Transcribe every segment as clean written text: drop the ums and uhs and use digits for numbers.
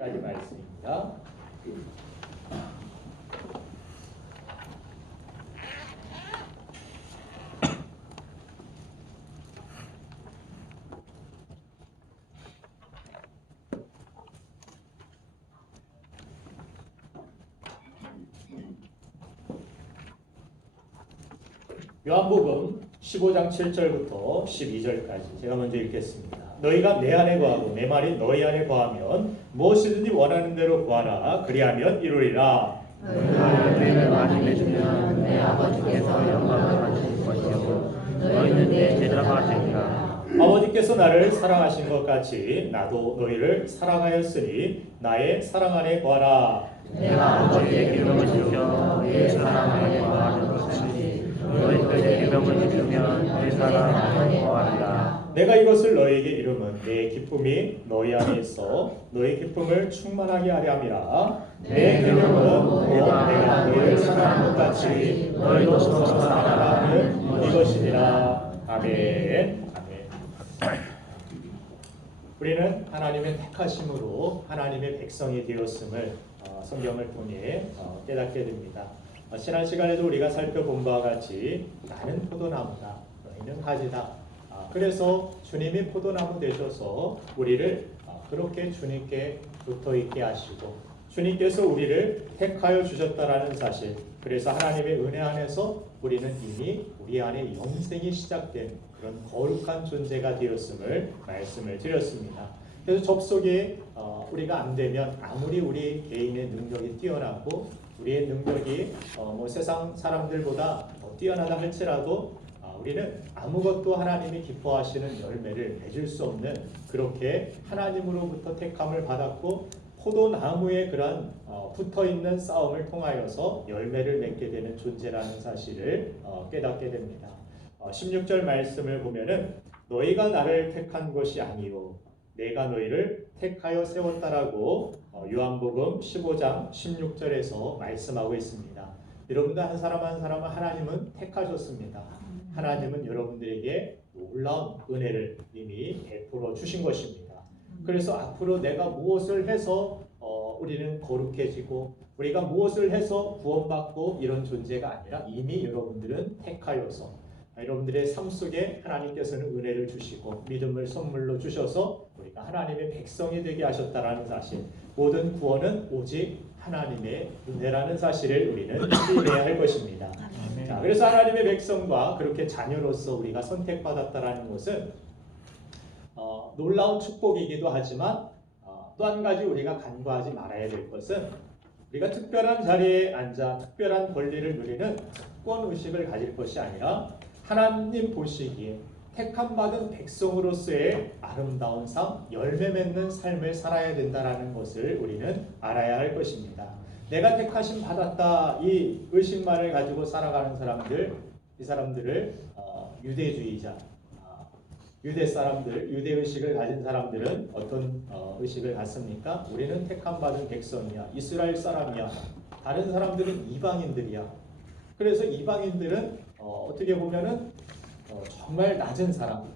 여기까지 말씀입니다. 요한복음 15장 7절부터 12절까지 제가 먼저 읽겠습니다. 너희가 내 안에 거하고 내 말이 너희 안에 거하면 무엇이든지 원하는 대로 구하라. 그리하면 이루리라. 너희가 열매를 많이 맺으면 내 아버지께서 영광을 받으실 것이요 너희는 내 제자가 되리라. 아버지께서 나를 사랑하신 것 같이 나도 너희를 사랑하였으니 나의 사랑 안에 거하라. 내가 아버지의 계명을 지켜 내 사랑 안에 거하는 것같이 너희도 내 계명을 지키면 내 사랑 안에 거하리라. 내가 이것을 너희에게 이름은 내 기쁨이 너희 안에 있어 너희 기쁨을 충만하게 하려 함이라. 내 계명은 내가 너희를 사랑한 것 같이 너희도 서로 사랑하라는 이것이니라. 아멘. 아멘. 우리는 하나님의 택하심으로 하나님의 백성이 되었음을 성경을 통해 깨닫게 됩니다. 지난 시간에도 우리가 살펴본 바와 같이 나는 포도나무다, 너희는 가지다. 그래서 주님이 포도나무 되셔서 우리를 그렇게 주님께 붙어있게 하시고 주님께서 우리를 택하여 주셨다라는 사실, 그래서 하나님의 은혜 안에서 우리는 이미 우리 안에 영생이 시작된 그런 거룩한 존재가 되었음을 말씀을 드렸습니다. 그래서 접속이 우리가 안 되면 아무리 우리 개인의 능력이 뛰어나고 우리의 능력이 세상 사람들보다 더 뛰어나다 할지라도 우리는 아무것도 하나님이 기뻐하시는 열매를 맺을 수 없는, 그렇게 하나님으로부터 택함을 받았고 포도나무에 그런 붙어있는 싸움을 통하여서 열매를 맺게 되는 존재라는 사실을 깨닫게 됩니다. 16절 말씀을 보면은 너희가 나를 택한 것이 아니요 내가 너희를 택하여 세웠다라고 요한복음 15장 16절에서 말씀하고 있습니다. 여러분들 한 사람 한 사람은 하나님은 택하셨습니다. 하나님은 여러분들에게 놀라운 은혜를 이미 베풀어 주신 것입니다. 그래서 앞으로 내가 무엇을 해서 우리는 거룩해지고 우리가 무엇을 해서 구원받고 이런 존재가 아니라 이미 여러분들은 택하여서 여러분들의 삶 속에 하나님께서는 은혜를 주시고 믿음을 선물로 주셔서 우리가 하나님의 백성이 되게 하셨다라는 사실, 모든 구원은 오직 하나님의 은혜라는 사실을 우리는 이해해야 할 것입니다. 자, 그래서 하나님의 백성과 그렇게 자녀로서 우리가 선택받았다라는 것은 놀라운 축복이기도 하지만 또 한 가지 우리가 간과하지 말아야 될 것은 우리가 특별한 자리에 앉아 특별한 권리를 누리는 특권 의식을 가질 것이 아니라 하나님 보시기에 택함받은 백성으로서의 아름다운 삶, 열매 맺는 삶을 살아야 된다는 것을 우리는 알아야 할 것입니다. 내가 택하심 받았다, 이 의식만을 가지고 살아가는 사람들, 이 사람들을 유대주의자, 유대 사람들, 유대 의식을 가진 사람들은 어떤 의식을 갖습니까? 우리는 택함받은 백성이야, 이스라엘 사람이야. 다른 사람들은 이방인들이야. 그래서 이방인들은 어떻게 보면은 정말 낮은 사람,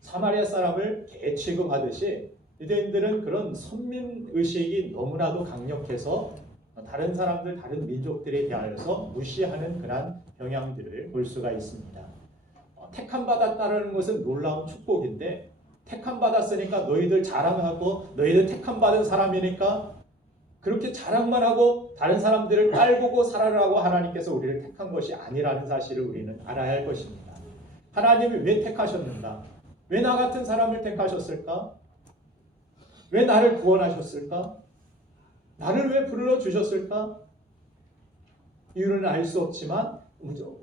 사마리아 사람을 개 취급하듯이 유대인들은 그런 선민 의식이 너무나도 강력해서 다른 사람들, 다른 민족들에 대하여서 무시하는 그런 경향들을 볼 수가 있습니다. 택함 받았다는 것은 놀라운 축복인데, 택함 받았으니까 너희들 자랑하고 너희들 택함 받은 사람이니까 그렇게 자랑만 하고 다른 사람들을 깔보고 살아라고 하나님께서 우리를 택한 것이 아니라는 사실을 우리는 알아야 할 것입니다. 하나님이 왜 택하셨는가? 왜 나 같은 사람을 택하셨을까? 왜 나를 구원하셨을까? 나를 왜 불러주셨을까? 이유는 알 수 없지만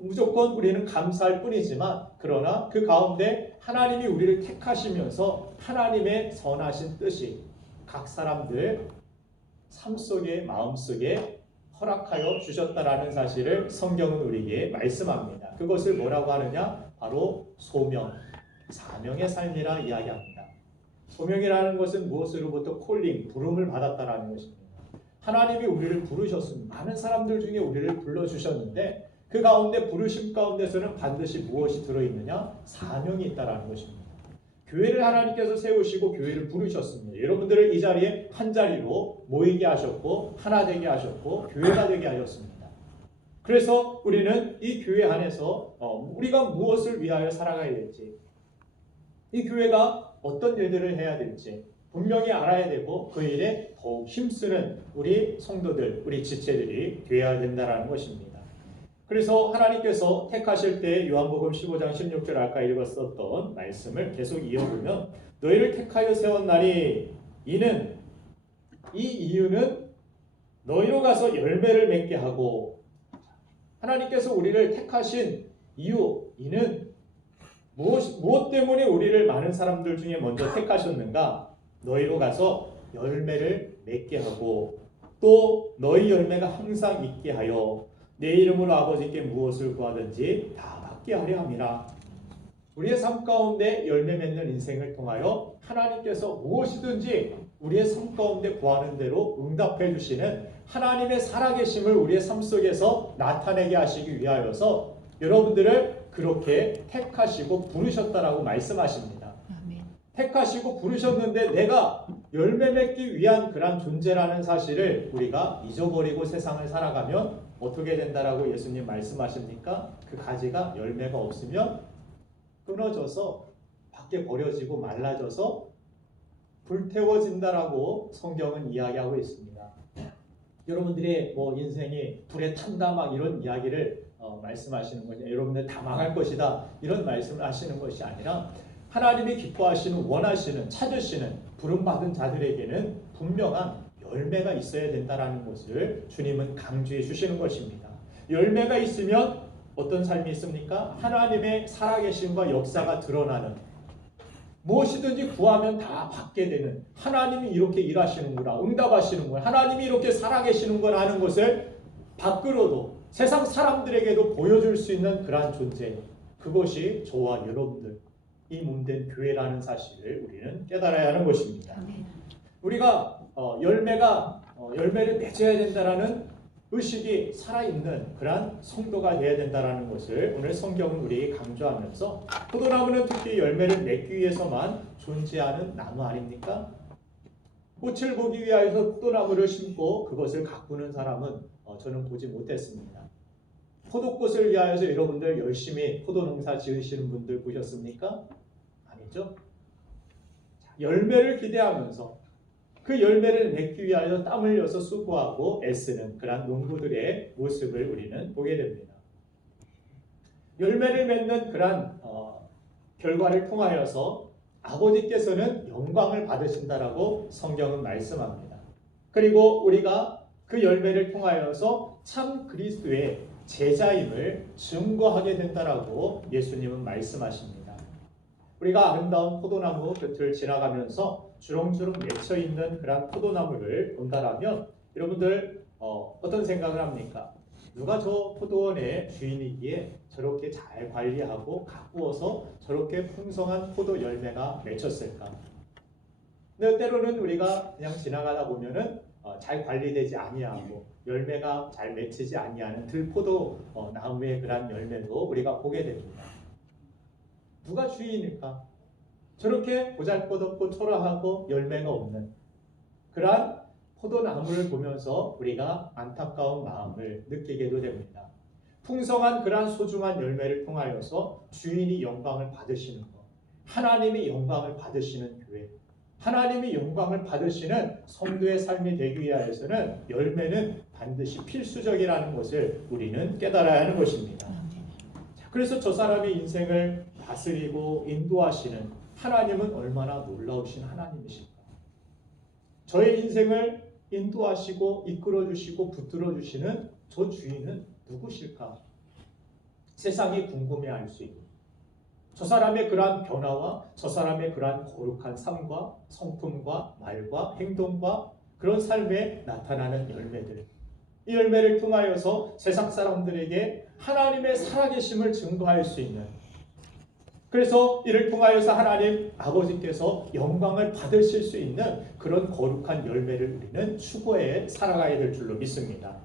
무조건 우리는 감사할 뿐이지만, 그러나 그 가운데 하나님이 우리를 택하시면서 하나님의 선하신 뜻이 각 사람들 삶 속에, 마음 속에 허락하여 주셨다라는 사실을 성경은 우리에게 말씀합니다. 그것을 뭐라고 하느냐? 바로 소명, 사명의 삶이라 이야기합니다. 소명이라는 것은 무엇으로부터 콜링, 부름을 받았다라는 것입니다. 하나님이 우리를 부르셨습니다. 많은 사람들 중에 우리를 불러주셨는데 그 가운데 부르심 가운데서는 반드시 무엇이 들어있느냐? 사명이 있다라는 것입니다. 교회를 하나님께서 세우시고 교회를 부르셨습니다. 여러분들을 이 자리에 한 자리로 모이게 하셨고 하나 되게 하셨고 교회가 되게 하셨습니다. 그래서 우리는 이 교회 안에서 우리가 무엇을 위하여 살아가야 될지, 이 교회가 어떤 일들을 해야 될지 분명히 알아야 되고 그 일에 더욱 힘쓰는 우리 성도들, 우리 지체들이 되어야 된다는 것입니다. 그래서 하나님께서 택하실 때 요한복음 15장 16절 아까 읽었었던 말씀을 계속 이어보면 너희를 택하여 세웠나니 이 이유는 너희로 가서 열매를 맺게 하고, 하나님께서 우리를 택하신 이유는 무엇 때문에 우리를 많은 사람들 중에 먼저 택하셨는가? 너희로 가서 열매를 맺게 하고 또 너희 열매가 항상 있게 하여 내 이름으로 아버지께 무엇을 구하든지 다 받게 하려 함이라. 우리의 삶 가운데 열매 맺는 인생을 통하여 하나님께서 무엇이든지 우리의 삶 가운데 구하는 대로 응답해 주시는 하나님의 살아계심을 우리의 삶 속에서 나타내게 하시기 위하여서 여러분들을 그렇게 택하시고 부르셨다라고 말씀하십니다. 택하시고 부르셨는데 내가 열매 맺기 위한 그런 존재라는 사실을 우리가 잊어버리고 세상을 살아가면 어떻게 된다라고 예수님 말씀하십니까? 그 가지가 열매가 없으면 끊어져서 밖에 버려지고 말라져서 불태워진다라고 성경은 이야기하고 있습니다. 여러분들의 인생이 불에 탄다 막 이런 이야기를 말씀하시는 거죠. 여러분들 다 망할 것이다 이런 말씀을 하시는 것이 아니라 하나님이 기뻐하시는, 원하시는, 찾으시는 부름받은 자들에게는 분명한 열매가 있어야 된다는 것을 주님은 강조해 주시는 것입니다. 열매가 있으면 어떤 삶이 있습니까? 하나님의 살아계심과 역사가 드러나는, 무엇이든지 구하면 다 받게 되는, 하나님이 이렇게 일하시는구나, 응답하시는구나, 하나님이 이렇게 살아계시는구나 하는 것을 밖으로도 세상 사람들에게도 보여줄 수 있는 그러한 존재, 그것이 저와 여러분들 이 몸된 교회라는 사실을 우리는 깨달아야 하는 것입니다. 우리가 열매를 맺어야 된다라는 의식이 살아있는 그러한 성도가 되어야 된다라는 것을 오늘 성경은 우리에게 강조하면서, 포도나무는 특히 열매를 맺기 위해서만 존재하는 나무 아닙니까? 꽃을 보기 위하여서 포도나무를 심고 그것을 가꾸는 사람은 저는 보지 못했습니다. 포도꽃을 위하여서 여러분들 열심히 포도농사 지으시는 분들 보셨습니까? 아니죠? 열매를 기대하면서 그 열매를 맺기 위하여 땀 흘려서 수고하고 애쓰는 그런 농부들의 모습을 우리는 보게 됩니다. 열매를 맺는 그런 결과를 통하여서 아버지께서는 영광을 받으신다라고 성경은 말씀합니다. 그리고 우리가 그 열매를 통하여서 참 그리스도의 제자임을 증거하게 된다라고 예수님은 말씀하십니다. 우리가 아름다운 포도나무 곁을 지나가면서 주렁주렁 맺혀있는 그런 포도나무를 본다라면 여러분들 어떤 생각을 합니까? 누가 저 포도원의 주인이기에 저렇게 잘 관리하고 가꾸어서 저렇게 풍성한 포도 열매가 맺혔을까? 근데 때로는 우리가 그냥 지나가다 보면은 잘 관리되지 아니하고 열매가 잘 맺히지 아니하는 들포도 나무의 그런 열매도 우리가 보게 됩니다. 누가 주인일까? 저렇게 보잘것없고 초라하고 열매가 없는 그러한 포도나무를 보면서 우리가 안타까운 마음을 느끼게도 됩니다. 풍성한 그러한 소중한 열매를 통하여서 주인이 영광을 받으시는 것, 하나님이 영광을 받으시는 교회, 하나님이 영광을 받으시는 성도의 삶이 되기 위하여서는 열매는 반드시 필수적이라는 것을 우리는 깨달아야 하는 것입니다. 그래서 저 사람의 인생을 다스리고 인도하시는 하나님은 얼마나 놀라우신 하나님이실까? 저의 인생을 인도하시고 이끌어주시고 붙들어주시는 저 주인은 누구실까? 세상이 궁금해할 수 있는 저 사람의 그러한 변화와 저 사람의 그러한 거룩한 삶과 성품과 말과 행동과 그런 삶에 나타나는 열매들, 이 열매를 통하여서 세상 사람들에게 하나님의 살아계심을 증거할 수 있는, 그래서 이를 통하여서 하나님 아버지께서 영광을 받으실 수 있는 그런 거룩한 열매를 우리는 추구해 살아가야 될 줄로 믿습니다.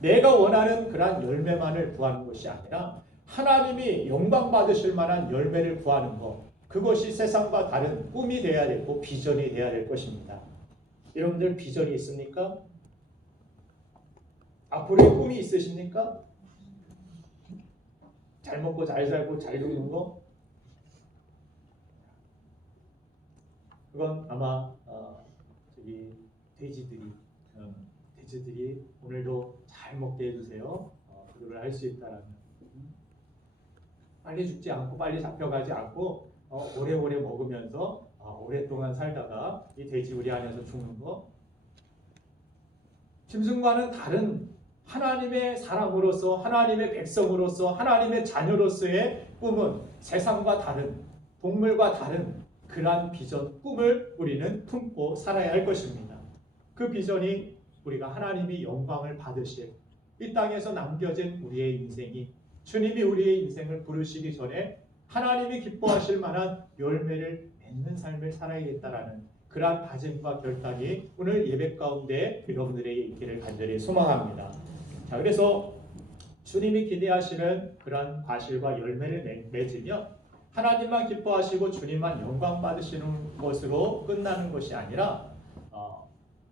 내가 원하는 그러한 열매만을 구하는 것이 아니라 하나님이 영광 받으실 만한 열매를 구하는 것, 그것이 세상과 다른 꿈이 되어야 되고 비전이 되어야 될 것입니다. 여러분들 비전이 있습니까? 앞으로의 꿈이 있으십니까? 잘 먹고 잘 살고 잘 죽는 거? 그건 아마 저기 돼지들이 오늘도 잘 먹게 해주세요. 그걸 할 수 있다라면 빨리 죽지 않고 빨리 잡혀가지 않고 오래오래 먹으면서 오랫동안 살다가 이 돼지 우리 안에서 죽는 거. 짐승과는 다른 하나님의 사람으로서 하나님의 백성으로서 하나님의 자녀로서의 꿈은 세상과 다른 동물과 다른 그러한 비전 꿈을 우리는 품고 살아야 할 것입니다. 그 비전이 우리가 하나님이 영광을 받으실 이 땅에서 남겨진 우리의 인생이 주님이 우리의 인생을 부르시기 전에 하나님이 기뻐하실 만한 열매를 맺는 삶을 살아야겠다라는 그러한 다짐과 결단이 오늘 예배 가운데 여러분들에게 있기를 간절히 소망합니다. 자, 그래서 주님이 기대하시는 그러한 과실과 열매를 맺으며 하나님만 기뻐하시고 주님만 영광 받으시는 것으로 끝나는 것이 아니라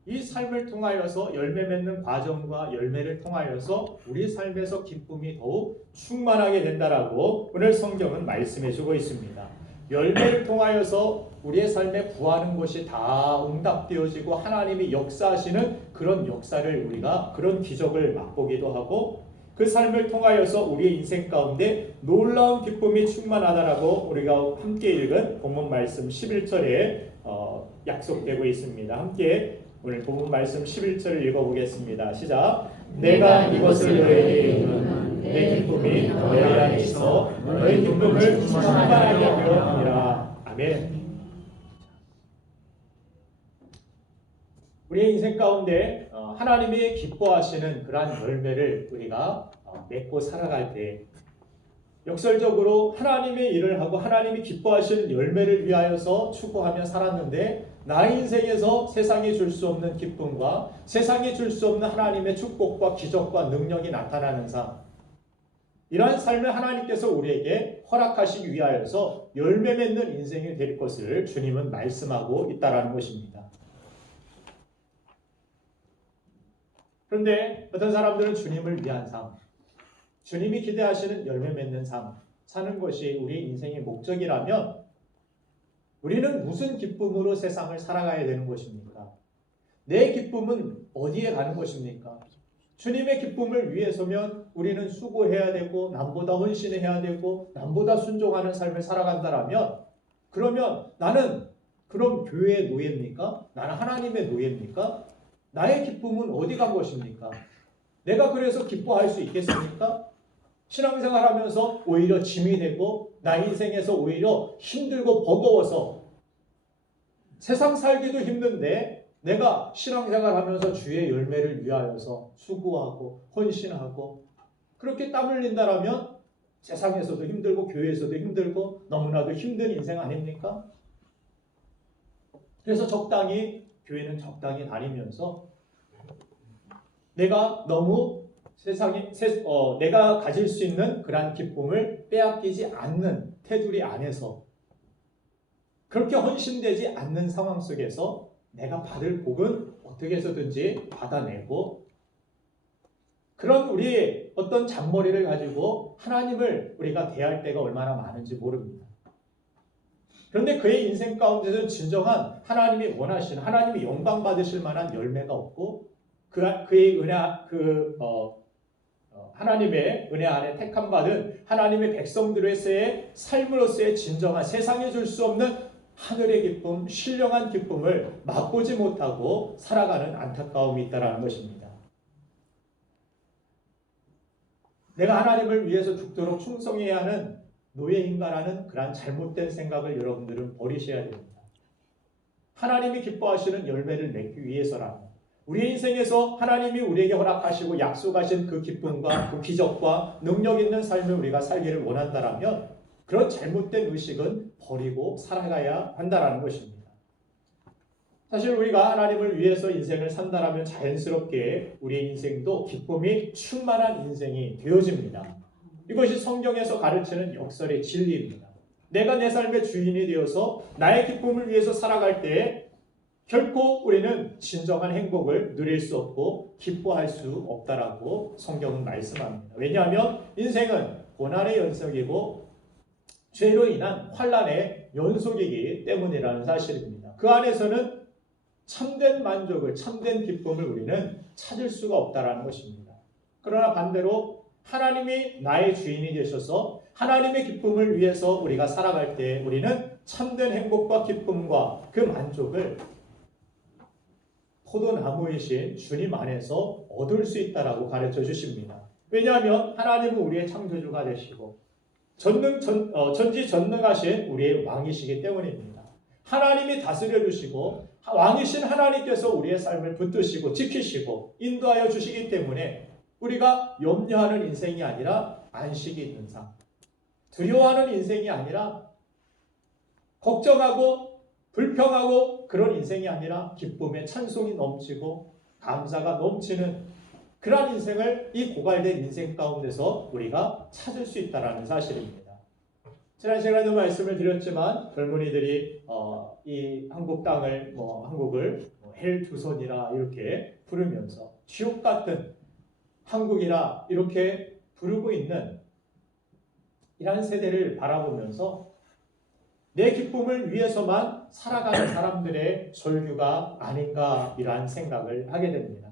이 삶을 통하여서 열매 맺는 과정과 열매를 통하여서 우리 삶에서 기쁨이 더욱 충만하게 된다라고 오늘 성경은 말씀해주고 있습니다. 열매를 통하여서 우리의 삶에 구하는 것이 다 응답되어지고 하나님이 역사하시는 그런 역사를 우리가 그런 기적을 맛보기도 하고 그 삶을 통하여서 우리의 인생 가운데 놀라운 기쁨이 충만하다라고 우리가 함께 읽은 본문 말씀 11절에 약속되고 있습니다. 함께 오늘 본문 말씀 11절을 읽어보겠습니다. 시작. 내가 이것을 너희에게 이르는 내 기쁨이 너희 안에 있어 너희 기쁨을 충만하게 하려 함이라. 아멘. 우리의 인생 가운데 하나님이 기뻐하시는 그러한 열매를 우리가 맺고 살아갈 때 역설적으로 하나님의 일을 하고 하나님이 기뻐하시는 열매를 위하여서 추구하며 살았는데 나의 인생에서 세상이 줄 수 없는 기쁨과 세상이 줄 수 없는 하나님의 축복과 기적과 능력이 나타나는 삶, 이러한 삶을 하나님께서 우리에게 허락하시기 위하여서 열매 맺는 인생이 될 것을 주님은 말씀하고 있다는 것입니다. 그런데 어떤 사람들은 주님을 위한 삶, 주님이 기대하시는 열매 맺는 삶 사는 것이 우리 인생의 목적이라면 우리는 무슨 기쁨으로 세상을 살아가야 되는 것입니까? 내 기쁨은 어디에 가는 것입니까? 주님의 기쁨을 위해서면 우리는 수고해야 되고 남보다 헌신해야 되고 남보다 순종하는 삶을 살아간다라면 그러면 나는 그럼 교회의 노예입니까? 나는 하나님의 노예입니까? 나의 기쁨은 어디 간 것입니까? 내가 그래서 기뻐할 수 있겠습니까? 신앙생활하면서 오히려 짐이 되고 나 인생에서 오히려 힘들고 버거워서 세상 살기도 힘든데 내가 신앙생활하면서 주의 열매를 위하여서 수고하고 헌신하고 그렇게 땀 흘린다라면 세상에서도 힘들고 교회에서도 힘들고 너무나도 힘든 인생 아닙니까? 그래서 적당히 교회는 적당히 다니면서 내가 너무 내가 가질 수 있는 그러한 기쁨을 빼앗기지 않는 테두리 안에서 그렇게 헌신되지 않는 상황 속에서 내가 받을 복은 어떻게 해서든지 받아내고 그런 우리의 어떤 잔머리를 가지고 하나님을 우리가 대할 때가 얼마나 많은지 모릅니다. 그런데 그의 인생 가운데서는 진정한 하나님이 원하시는 하나님이 영광 받으실 만한 열매가 없고 그의 은혜 하나님의 은혜 안에 택함 받은 하나님의 백성들의 삶으로서의 진정한 세상에 줄 수 없는 하늘의 기쁨, 신령한 기쁨을 맛보지 못하고 살아가는 안타까움이 있다는 것입니다. 내가 하나님을 위해서 죽도록 충성해야 하는 노예인가라는 그런 잘못된 생각을 여러분들은 버리셔야 됩니다. 하나님이 기뻐하시는 열매를 맺기 위해서라면 우리 인생에서 하나님이 우리에게 허락하시고 약속하신 그 기쁨과 그 기적과 능력 있는 삶을 우리가 살기를 원한다라면 그런 잘못된 의식은 버리고 살아가야 한다는 것입니다. 사실 우리가 하나님을 위해서 인생을 산다라면 자연스럽게 우리의 인생도 기쁨이 충만한 인생이 되어집니다. 이것이 성경에서 가르치는 역설의 진리입니다. 내가 내 삶의 주인이 되어서 나의 기쁨을 위해서 살아갈 때 결코 우리는 진정한 행복을 누릴 수 없고 기뻐할 수 없다라고 성경은 말씀합니다. 왜냐하면 인생은 고난의 연속이고 죄로 인한 환난의 연속이기 때문이라는 사실입니다. 그 안에서는 참된 만족을, 참된 기쁨을 우리는 찾을 수가 없다라는 것입니다. 그러나 반대로 하나님이 나의 주인이 되셔서 하나님의 기쁨을 위해서 우리가 살아갈 때 우리는 참된 행복과 기쁨과 그 만족을 포도나무이신 주님 안에서 얻을 수 있다라고 가르쳐 주십니다. 왜냐하면 하나님은 우리의 창조주가 되시고 전지전능하신 우리의 왕이시기 때문입니다. 하나님이 다스려 주시고 왕이신 하나님께서 우리의 삶을 붙드시고 지키시고 인도하여 주시기 때문에 우리가 염려하는 인생이 아니라 안식이 있는 삶, 두려워하는 인생이 아니라 걱정하고 불평하고 그런 인생이 아니라 기쁨의 찬송이 넘치고 감사가 넘치는 그러한 인생을 이 고갈된 인생 가운데서 우리가 찾을 수 있다는 사실입니다. 지난 시간에도 말씀을 드렸지만 젊은이들이 이 한국 땅을 한국을 헬투선이라 이렇게 부르면서 지옥 같은 한국이라 이렇게 부르고 있는 이러한 세대를 바라보면서 내 기쁨을 위해서만 살아가는 사람들의 절규가 아닌가 이러한 생각을 하게 됩니다.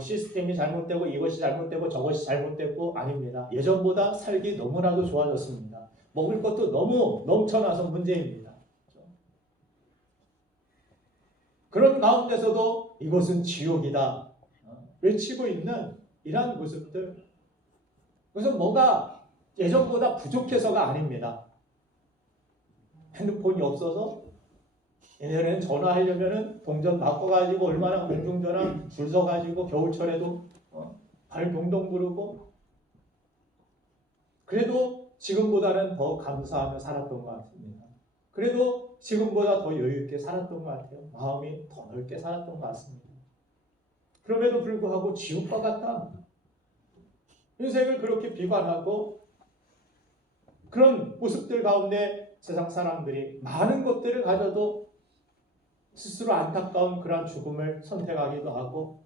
시스템이 잘못되고 이것이 잘못되고 저것이 잘못되고 아닙니다. 예전보다 살기 너무나도 좋아졌습니다. 먹을 것도 너무 넘쳐나서 문제입니다. 그런 가운데서도 이것은 지옥이다 외치고 있는 이러한 모습들, 그것은 뭐가 예전보다 부족해서가 아닙니다. 핸드폰이 없어서 예전에는 전화하려면 동전 바꿔가지고 얼마나 공중전화 줄 서가지고 겨울철에도 발 동동 구르고 그래도 지금보다는 더 감사하며 살았던 것 같습니다. 그래도 지금보다 더 여유있게 살았던 것 같아요. 마음이 더 넓게 살았던 것 같습니다. 그럼에도 불구하고 지옥과 같다. 인생을 그렇게 비관하고 그런 모습들 가운데 세상 사람들이 많은 것들을 가져도 스스로 안타까운 그러한 죽음을 선택하기도 하고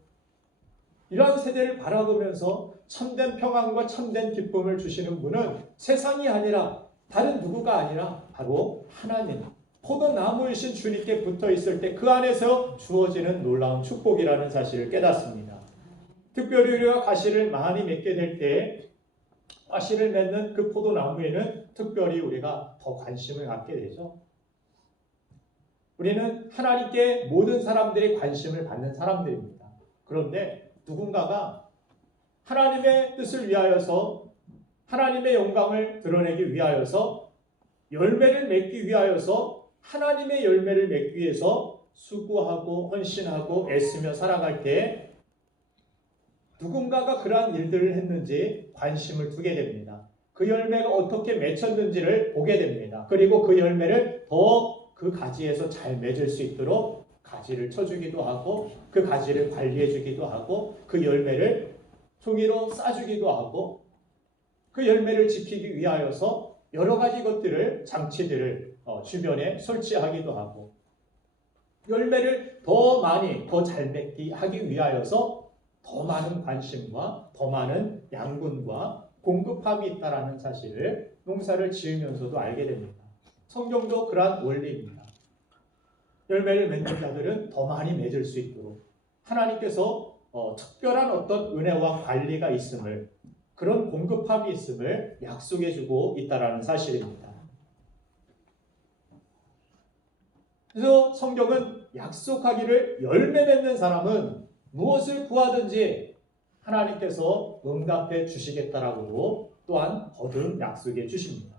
이러한 세대를 바라보면서 참된 평안과 참된 기쁨을 주시는 분은 세상이 아니라 다른 누구가 아니라 바로 하나님, 포도나무이신 주님께 붙어 있을 때 그 안에서 주어지는 놀라운 축복이라는 사실을 깨닫습니다. 특별히 우리가 가시를 많이 맺게 될 때 가시를 맺는 그 포도나무에는 특별히 우리가 더 관심을 갖게 되죠. 우리는 하나님께 모든 사람들이 관심을 받는 사람들입니다. 그런데 누군가가 하나님의 뜻을 위하여서 하나님의 영광을 드러내기 위하여서 열매를 맺기 위하여서 하나님의 열매를 맺기 위해서 수고하고 헌신하고 애쓰며 살아갈 때 누군가가 그러한 일들을 했는지 관심을 두게 됩니다. 그 열매가 어떻게 맺혔는지를 보게 됩니다. 그리고 그 열매를 더 그 가지에서 잘 맺을 수 있도록 가지를 쳐주기도 하고 그 가지를 관리해주기도 하고 그 열매를 종이로 싸주기도 하고 그 열매를 지키기 위하여서 여러 가지 것들을 장치들을 주변에 설치하기도 하고 열매를 더 많이 더 잘 맺기 하기 위하여서 더 많은 관심과 더 많은 양분과 공급함이 있다는 사실을 농사를 지으면서도 알게 됩니다. 성경도 그러한 원리입니다. 열매를 맺는 자들은 더 많이 맺을 수 있도록 하나님께서 특별한 어떤 은혜와 관리가 있음을 그런 공급함이 있음을 약속해주고 있다는 사실입니다. 그래서 성경은 약속하기를 열매 맺는 사람은 무엇을 구하든지 하나님께서 응답해 주시겠다라고 또한 거듭 약속해 주십니다.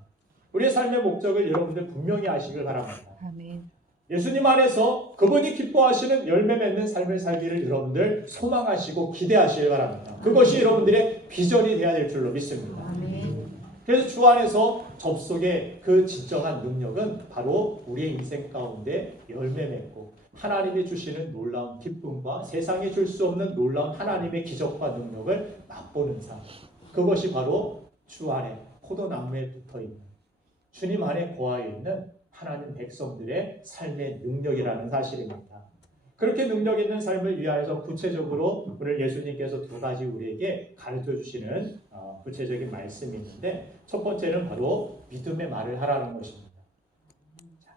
우리의 삶의 목적을 여러분들 분명히 아시길 바랍니다. 아멘. 예수님 안에서 그분이 기뻐하시는 열매 맺는 삶을 살기를 여러분들 소망하시고 기대하시길 바랍니다. 그것이 여러분들의 비전이 되어야 될 줄로 믿습니다. 아멘. 그래서 주 안에서 접속의 그 진정한 능력은 바로 우리의 인생 가운데 열매 맺고 하나님이 주시는 놀라운 기쁨과 세상에 줄 수 없는 놀라운 하나님의 기적과 능력을 맛보는 삶. 그것이 바로 주 안에 포도나무에 붙어있는 주님 안에 거하여 있는 하나님 백성들의 삶의 능력이라는 사실입니다. 그렇게 능력 있는 삶을 위하여서 구체적으로 오늘 예수님께서 두 가지 우리에게 가르쳐 주시는 구체적인 말씀이 있는데, 첫 번째는 바로 믿음의 말을 하라는 것입니다.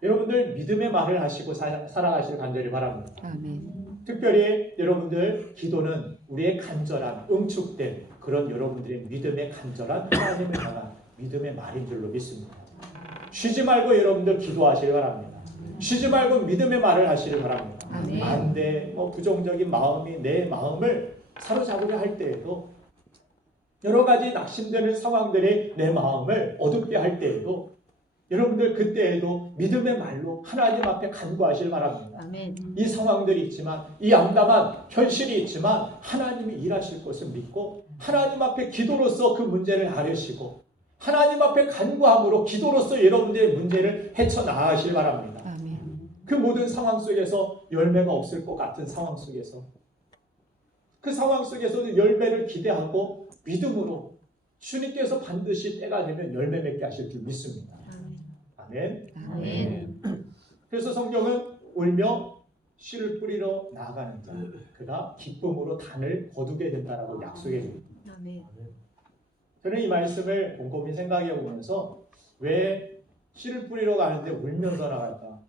여러분들 믿음의 말을 하시고 살아가시길 간절히 바랍니다. 아멘. 특별히 여러분들 기도는 우리의 간절한 응축된 그런 여러분들의 믿음의 간절한 하나님을 향한 믿음의 말인 줄로 믿습니다. 쉬지 말고 여러분들 기도하시길 바랍니다. 쉬지 말고 믿음의 말을 하시길 바랍니다. 아멘. 반대, 부정적인 마음이 내 마음을 사로잡으려 할 때에도, 여러 가지 낙심되는 상황들이 내 마음을 어둡게 할 때에도, 여러분들 그때에도 믿음의 말로 하나님 앞에 간구하시길 바랍니다. 아멘. 이 상황들이 있지만, 이 암담한 현실이 있지만 하나님이 일하실 것을 믿고 하나님 앞에 기도로서 그 문제를 가르시고 하나님 앞에 간구함으로 기도로서 여러분들의 문제를 헤쳐나가시길 바랍니다. 아멘. 그 모든 상황 속에서 열매가 없을 것 같은 상황 속에서, 그 상황 속에서도 열매를 기대하고 믿음으로 주님께서 반드시 때가 되면 열매 맺게 하실 줄 믿습니다. 아멘. 아멘. 그래서 성경은 울며 씨를 뿌리러 나아가는 자, 그가 기쁨으로 단을 거두게 된다라고 약속해 줍니다. 아멘. 저는 이 말씀을 곰곰이 생각해 보면서, 왜 씨를 뿌리러 가는데 울면서 나갈까?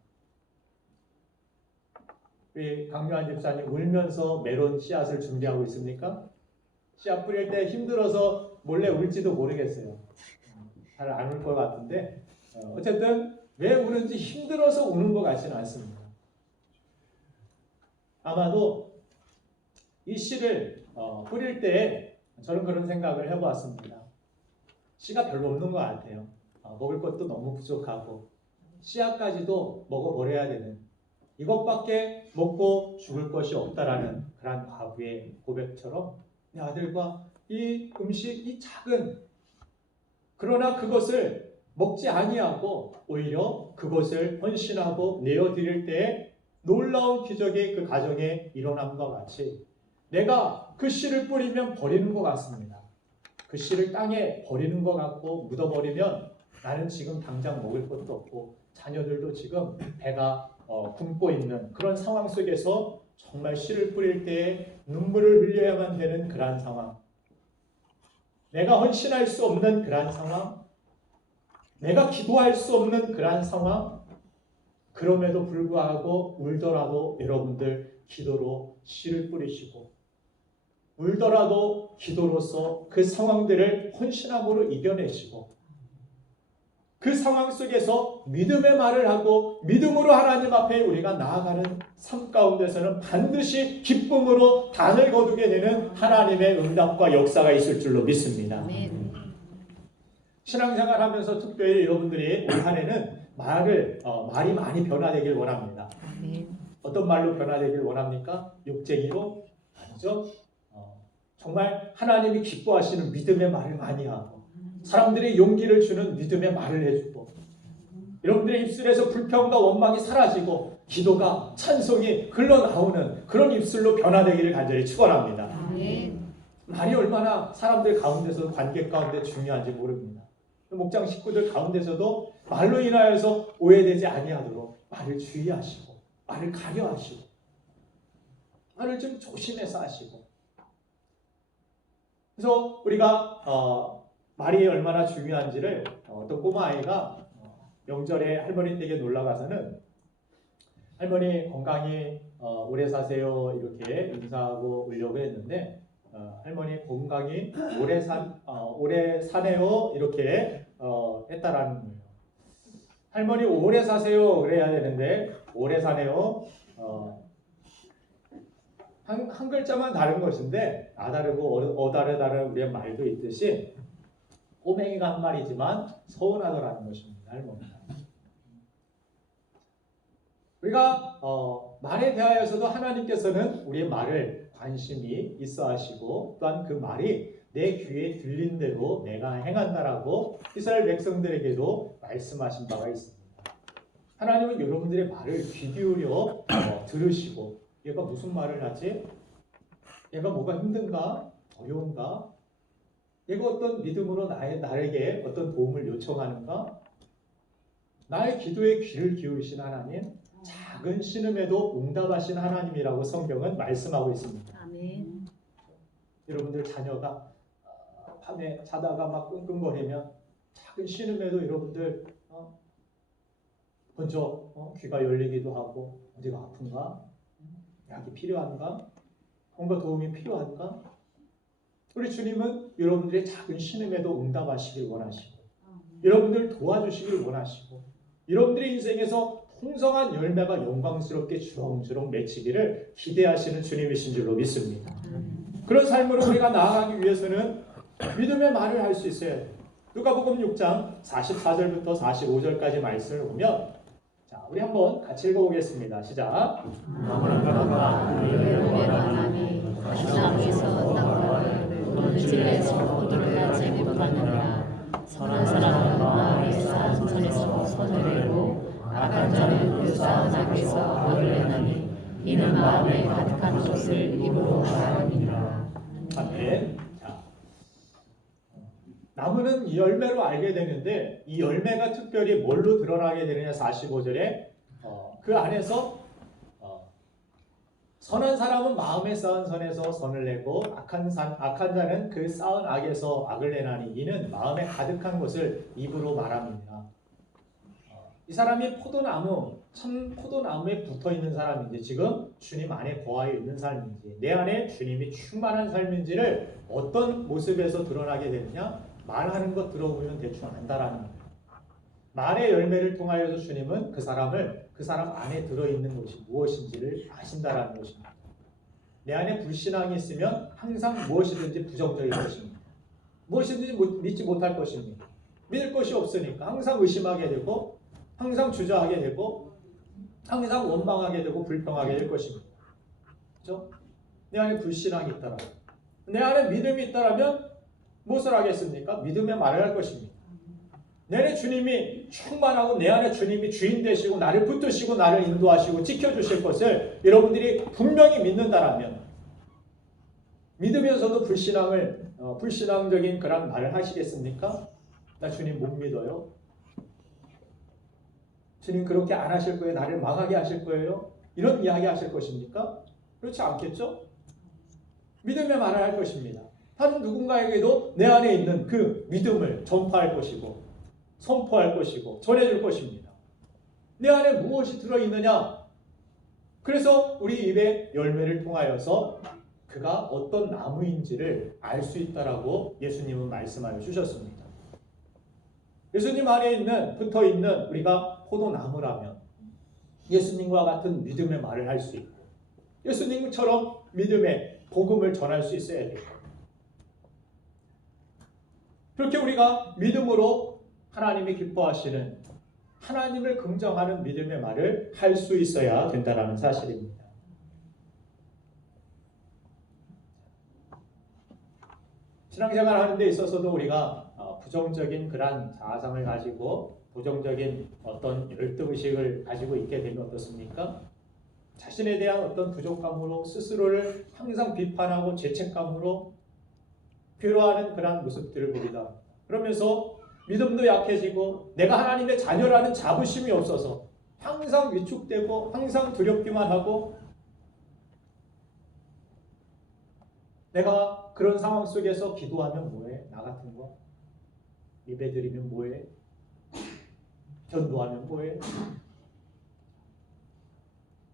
왜 강요한 집사님 울면서 메론 씨앗을 준비하고 있습니까? 씨앗 뿌릴 때 힘들어서 몰래 울지도 모르겠어요. 잘 안 울 것 같은데, 어쨌든 왜 우는지 힘들어서 우는 것 같지는 않습니다. 아마도 이 씨를 뿌릴 때 저는 그런 생각을 해보았습니다. 씨가 별로 없는 것 같아요. 먹을 것도 너무 부족하고 씨앗까지도 먹어버려야 되는, 이것밖에 먹고 죽을 것이 없다라는 그런 과부의 고백처럼 내 아들과 이 음식, 이 작은, 그러나 그것을 먹지 아니하고 오히려 그것을 헌신하고 내어드릴 때에 놀라운 기적이 그 가정에 일어남과 같이, 내가 그 씨를 뿌리면 버리는 것 같습니다. 그 씨를 땅에 버리는 것 같고 묻어버리면 나는 지금 당장 먹을 것도 없고 자녀들도 지금 배가 굶고 있는 그런 상황 속에서 정말 씨를 뿌릴 때에 눈물을 흘려야만 되는 그러한 상황, 내가 헌신할 수 없는 그러한 상황, 내가 기도할 수 없는 그러한 상황, 그럼에도 불구하고 울더라도 여러분들 기도로 씨를 뿌리시고, 울더라도 기도로서 그 상황들을 헌신함으로 이겨내시고, 그 상황 속에서 믿음의 말을 하고 믿음으로 하나님 앞에 우리가 나아가는 삶 가운데서는 반드시 기쁨으로 단을 거두게 되는 하나님의 응답과 역사가 있을 줄로 믿습니다. 아멘. 신앙생활 하면서 특별히 여러분들이 올 한해는 말이 많이 변화되길 원합니다. 아멘. 어떤 말로 변화되길 원합니까? 욕쟁이로? 아니죠. 정말 하나님이 기뻐하시는 믿음의 말을 많이 하고, 사람들의 용기를 주는 믿음의 말을 해주고, 여러분들의 입술에서 불평과 원망이 사라지고 기도가, 찬송이 흘러나오는 그런 입술로 변화되기를 간절히 축원합니다. 아멘. 말이 얼마나 사람들 가운데서 관계 가운데 중요한지 모릅니다. 목장 식구들 가운데서도 말로 인하여서 오해되지 아니하도록 말을 주의하시고, 말을 가려하시고, 말을 좀 조심해서 하시고. 그래서 우리가 말이 얼마나 중요한지를 어떤 꼬마 아이가 명절에 할머니 댁에 놀러 가서는, 할머니 건강히 오래 사세요 이렇게 인사하고 오려고 했는데, 할머니 건강히 오래 사네요 이렇게 했다라는 거예요. 할머니 오래 사세요 그래야 되는데 오래 사네요 한 글자만 다른 것인데 아다르고 어다르다는 우리의 말도 있듯이 꼬맹이가 한 말이지만 서운하더라는 것입니다. 할머니가. 우리가 말에 대하여서도 하나님께서는 우리의 말을 관심이 있어 하시고, 또한 그 말이 내 귀에 들린 대로 내가 행한다라고 이스라엘 백성들에게도 말씀하신 바가 있습니다. 하나님은 여러분들의 말을 귀 기울여 들으시고, 얘가 무슨 말을 하지? 얘가 뭐가 힘든가? 어려운가? 얘가 어떤 믿음으로 나에게 어떤 도움을 요청하는가? 나의 기도에 귀를 기울이신 하나님, 작은 신음에도 응답하신 하나님이라고 성경은 말씀하고 있습니다. 아멘. 여러분들 자녀가 밤에 자다가 막 끙끙거리면 작은 신음에도 여러분들 먼저 귀가 열리기도 하고 어디가 아픈가? 약이 필요한가? 뭔가 도움이 필요한가? 우리 주님은 여러분들의 작은 신음에도 응답하시길 원하시고 여러분들 도와주시길 원하시고 여러분들의 인생에서 풍성한 열매가 영광스럽게 주렁주렁 맺히기를 기대하시는 주님이신 줄로 믿습니다. 그런 삶으로 우리가 나아가기 위해서는 믿음의 말을 할 수 있어야 돼요. 누가복음 6장 44절부터 45절까지 말씀을 보면 자, 우리 한번 같이 읽어보겠습니다. 시작. 아브라함과 열매를 만나니 나무에서 땅과를 또는 집에서 포도를 따지 못하느니라. 선한 사람은 마음에 쌓은 선에서 선을 내고 악한 자는 그 쌓은 악에서 악을 내나니 이는 마음에 가득한 것을 입으로 말하느니라. 아멘. 자, 나무는 열매로 알게 되는데 이 열매가 특별히 뭘로 드러나게 되느냐 45절에 그 안에서 선한 사람은 마음에 쌓은 선에서 선을 내고 악한 자는 그 쌓은 악에서 악을 내나니 이는 마음에 가득한 것을 입으로 말합니다. 이 사람이 참 포도나무에 붙어 있는 사람인지 지금 주님 안에 거하여 있는 삶인지 내 안에 주님이 충만한 삶인지를 어떤 모습에서 드러나게 되느냐 말하는 것 들어보면 대충 안다라는 거예요. 말의 열매를 통하여서 주님은 그 사람 안에 들어있는 것이 무엇인지를 아신다라는 것입니다. 내 안에 불신앙이 있으면 항상 무엇이든지 부정적인 것입니다. 무엇이든지 믿지 못할 것입니다. 믿을 것이 없으니까 항상 의심하게 되고 항상 주저하게 되고 항상 원망하게 되고 불평하게 될 것입니다. 그렇죠? 내 안에 불신앙이 있다라면 내 안에 믿음이 있다라면 무엇을 하겠습니까? 믿음의 말을 할 것입니다. 내 안에 주님이 충만하고 내 안에 주님이 주인 되시고 나를 붙드시고 나를 인도하시고 지켜주실 것을 여러분들이 분명히 믿는다라면 믿으면서도 불신앙적인 그런 말을 하시겠습니까? 나 주님 못 믿어요. 주님 그렇게 안 하실 거예요. 나를 망하게 하실 거예요. 이런 이야기 하실 것입니까? 그렇지 않겠죠? 믿음의 말을 할 것입니다. 다른 누군가에게도 내 안에 있는 그 믿음을 전파할 것이고 선포할 것이고 전해줄 것입니다. 내 안에 무엇이 들어있느냐? 그래서 우리 입의 열매를 통하여서 그가 어떤 나무인지를 알 수 있다라고 예수님은 말씀하여 주셨습니다. 예수님 안에 붙어있는 우리가 포도나무라면 예수님과 같은 믿음의 말을 할 수 있고 예수님처럼 믿음의 복음을 전할 수 있어야 돼요. 그렇게 우리가 믿음으로 하나님이 기뻐하시는 하나님을 긍정하는 믿음의 말을 할 수 있어야 된다는 사실입니다. 신앙생활 하는 데 있어서도 우리가 부정적인 그런 자아상을 가지고 부정적인 어떤 열등의식을 가지고 있게 되면 어떻습니까? 자신에 대한 어떤 부족감으로 스스로를 항상 비판하고 죄책감으로 괴로워하는 그런 모습들을 보기도 합니다. 그러면서 믿음도 약해지고 내가 하나님의 자녀라는 자부심이 없어서 항상 위축되고 항상 두렵기만 하고 내가 그런 상황 속에서 기도하면 뭐해? 나 같은 거? 예배드리면 뭐해? 전도하면 뭐해?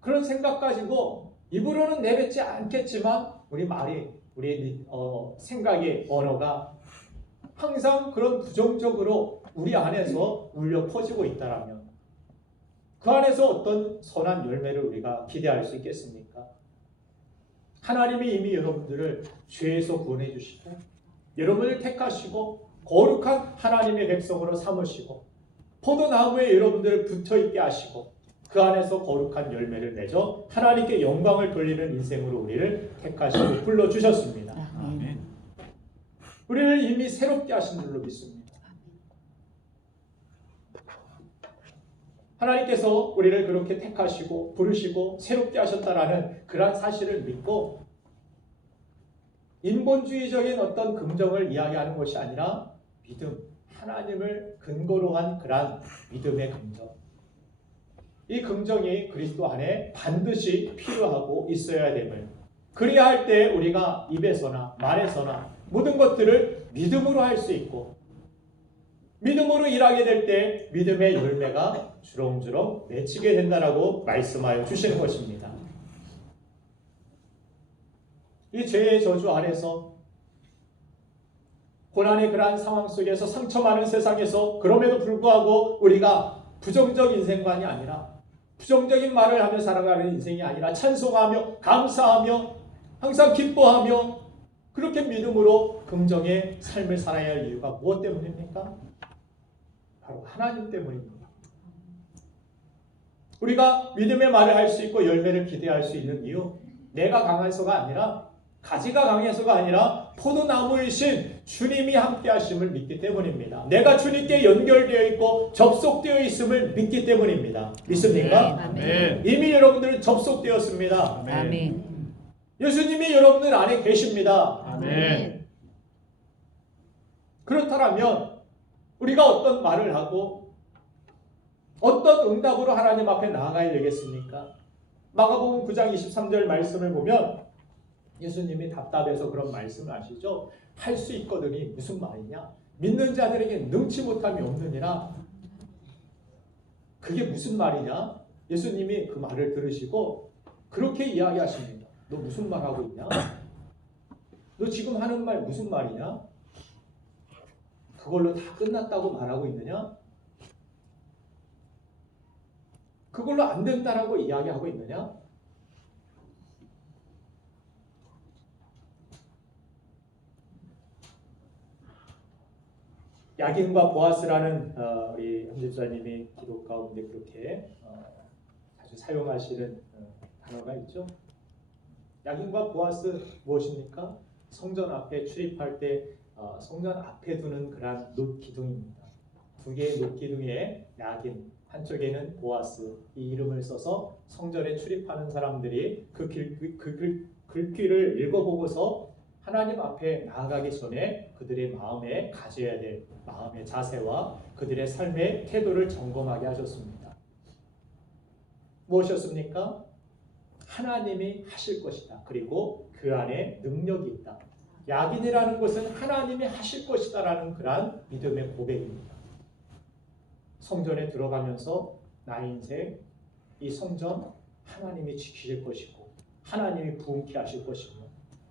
그런 생각 가지고 입으로는 내뱉지 않겠지만 우리 생각의 언어가 항상 그런 부정적으로 우리 안에서 울려 퍼지고 있다라면 그 안에서 어떤 선한 열매를 우리가 기대할 수 있겠습니까? 하나님이 이미 여러분들을 죄에서 구원해 주시고 여러분을 택하시고 거룩한 하나님의 백성으로 삼으시고 포도나무에 여러분들을 붙어있게 하시고 그 안에서 거룩한 열매를 맺어 하나님께 영광을 돌리는 인생으로 우리를 택하시고 불러주셨습니다. 아멘. 우리를 이미 새롭게 하신 줄로 믿습니다. 하나님께서 우리를 그렇게 택하시고 부르시고 새롭게 하셨다라는 그러한 사실을 믿고 인본주의적인 어떤 긍정을 이야기하는 것이 아니라 믿음, 하나님을 근거로 한 그러한 믿음의 긍정. 이 긍정이 그리스도 안에 반드시 필요하고 있어야 됨을, 그래야 할 때 우리가 입에서나 말에서나 모든 것들을 믿음으로 할 수 있고, 믿음으로 일하게 될 때 믿음의 열매가 주렁주렁 맺히게 된다라고 말씀하여 주시는 것입니다. 이 죄의 저주 안에서, 고난의 그러한 상황 속에서, 상처 많은 세상에서, 그럼에도 불구하고 우리가 부정적 인생관이 아니라, 부정적인 말을 하며 살아가는 인생이 아니라 찬송하며 감사하며 항상 기뻐하며 그렇게 믿음으로 긍정의 삶을 살아야 할 이유가 무엇 때문입니까? 바로 하나님 때문입니다. 우리가 믿음의 말을 할 수 있고 열매를 기대할 수 있는 이유, 내가 강해서가 아니라, 가지가 강해서가 아니라 포도나무이신 주님이 함께 하심을 믿기 때문입니다. 내가 주님께 연결되어 있고 접속되어 있음을 믿기 때문입니다. 믿습니까? 아멘. 이미 여러분들은 접속되었습니다. 아멘. 예수님이 여러분들 안에 계십니다. 아멘. 그렇다면 우리가 어떤 말을 하고 어떤 응답으로 하나님 앞에 나아가야 되겠습니까? 마가복음 9장 23절 말씀을 보면 예수님이 답답해서 그런 말씀을 하시죠. 할 수 있거든이 무슨 말이냐? 믿는 자들에게 능치 못함이 없느니라. 그게 무슨 말이냐? 예수님이 그 말을 들으시고 그렇게 이야기하십니다. 너 무슨 말 하고 있냐? 너 지금 하는 말 무슨 말이냐? 그걸로 다 끝났다고 말하고 있느냐? 그걸로 안 된다라고 이야기하고 있느냐? 야긴과 보아스라는 우리 현집사님이 기록 가운데 그렇게 자주 사용하시는 단어가 있죠. 야긴과 보아스 무엇입니까? 성전 앞에 출입할 때 성전 앞에 두는 그러한 놋기둥입니다. 두 개의 놋기둥에 야긴, 한쪽에는 보아스, 이 이름을 써서 성전에 출입하는 사람들이 그 글귀를 읽어보고서 하나님 앞에 나아가기 전에 그들의 마음에 가져야 될 마음의 자세와 그들의 삶의 태도를 점검하게 하셨습니다. 무엇이었습니까? 하나님이 하실 것이다. 그리고 그 안에 능력이 있다. 야긴이라는 것은 하나님이 하실 것이다라는 그러한 믿음의 고백입니다. 성전에 들어가면서 나의 인생, 이 성전 하나님이 지키실 것이고 하나님이 부흥케 하실 것이고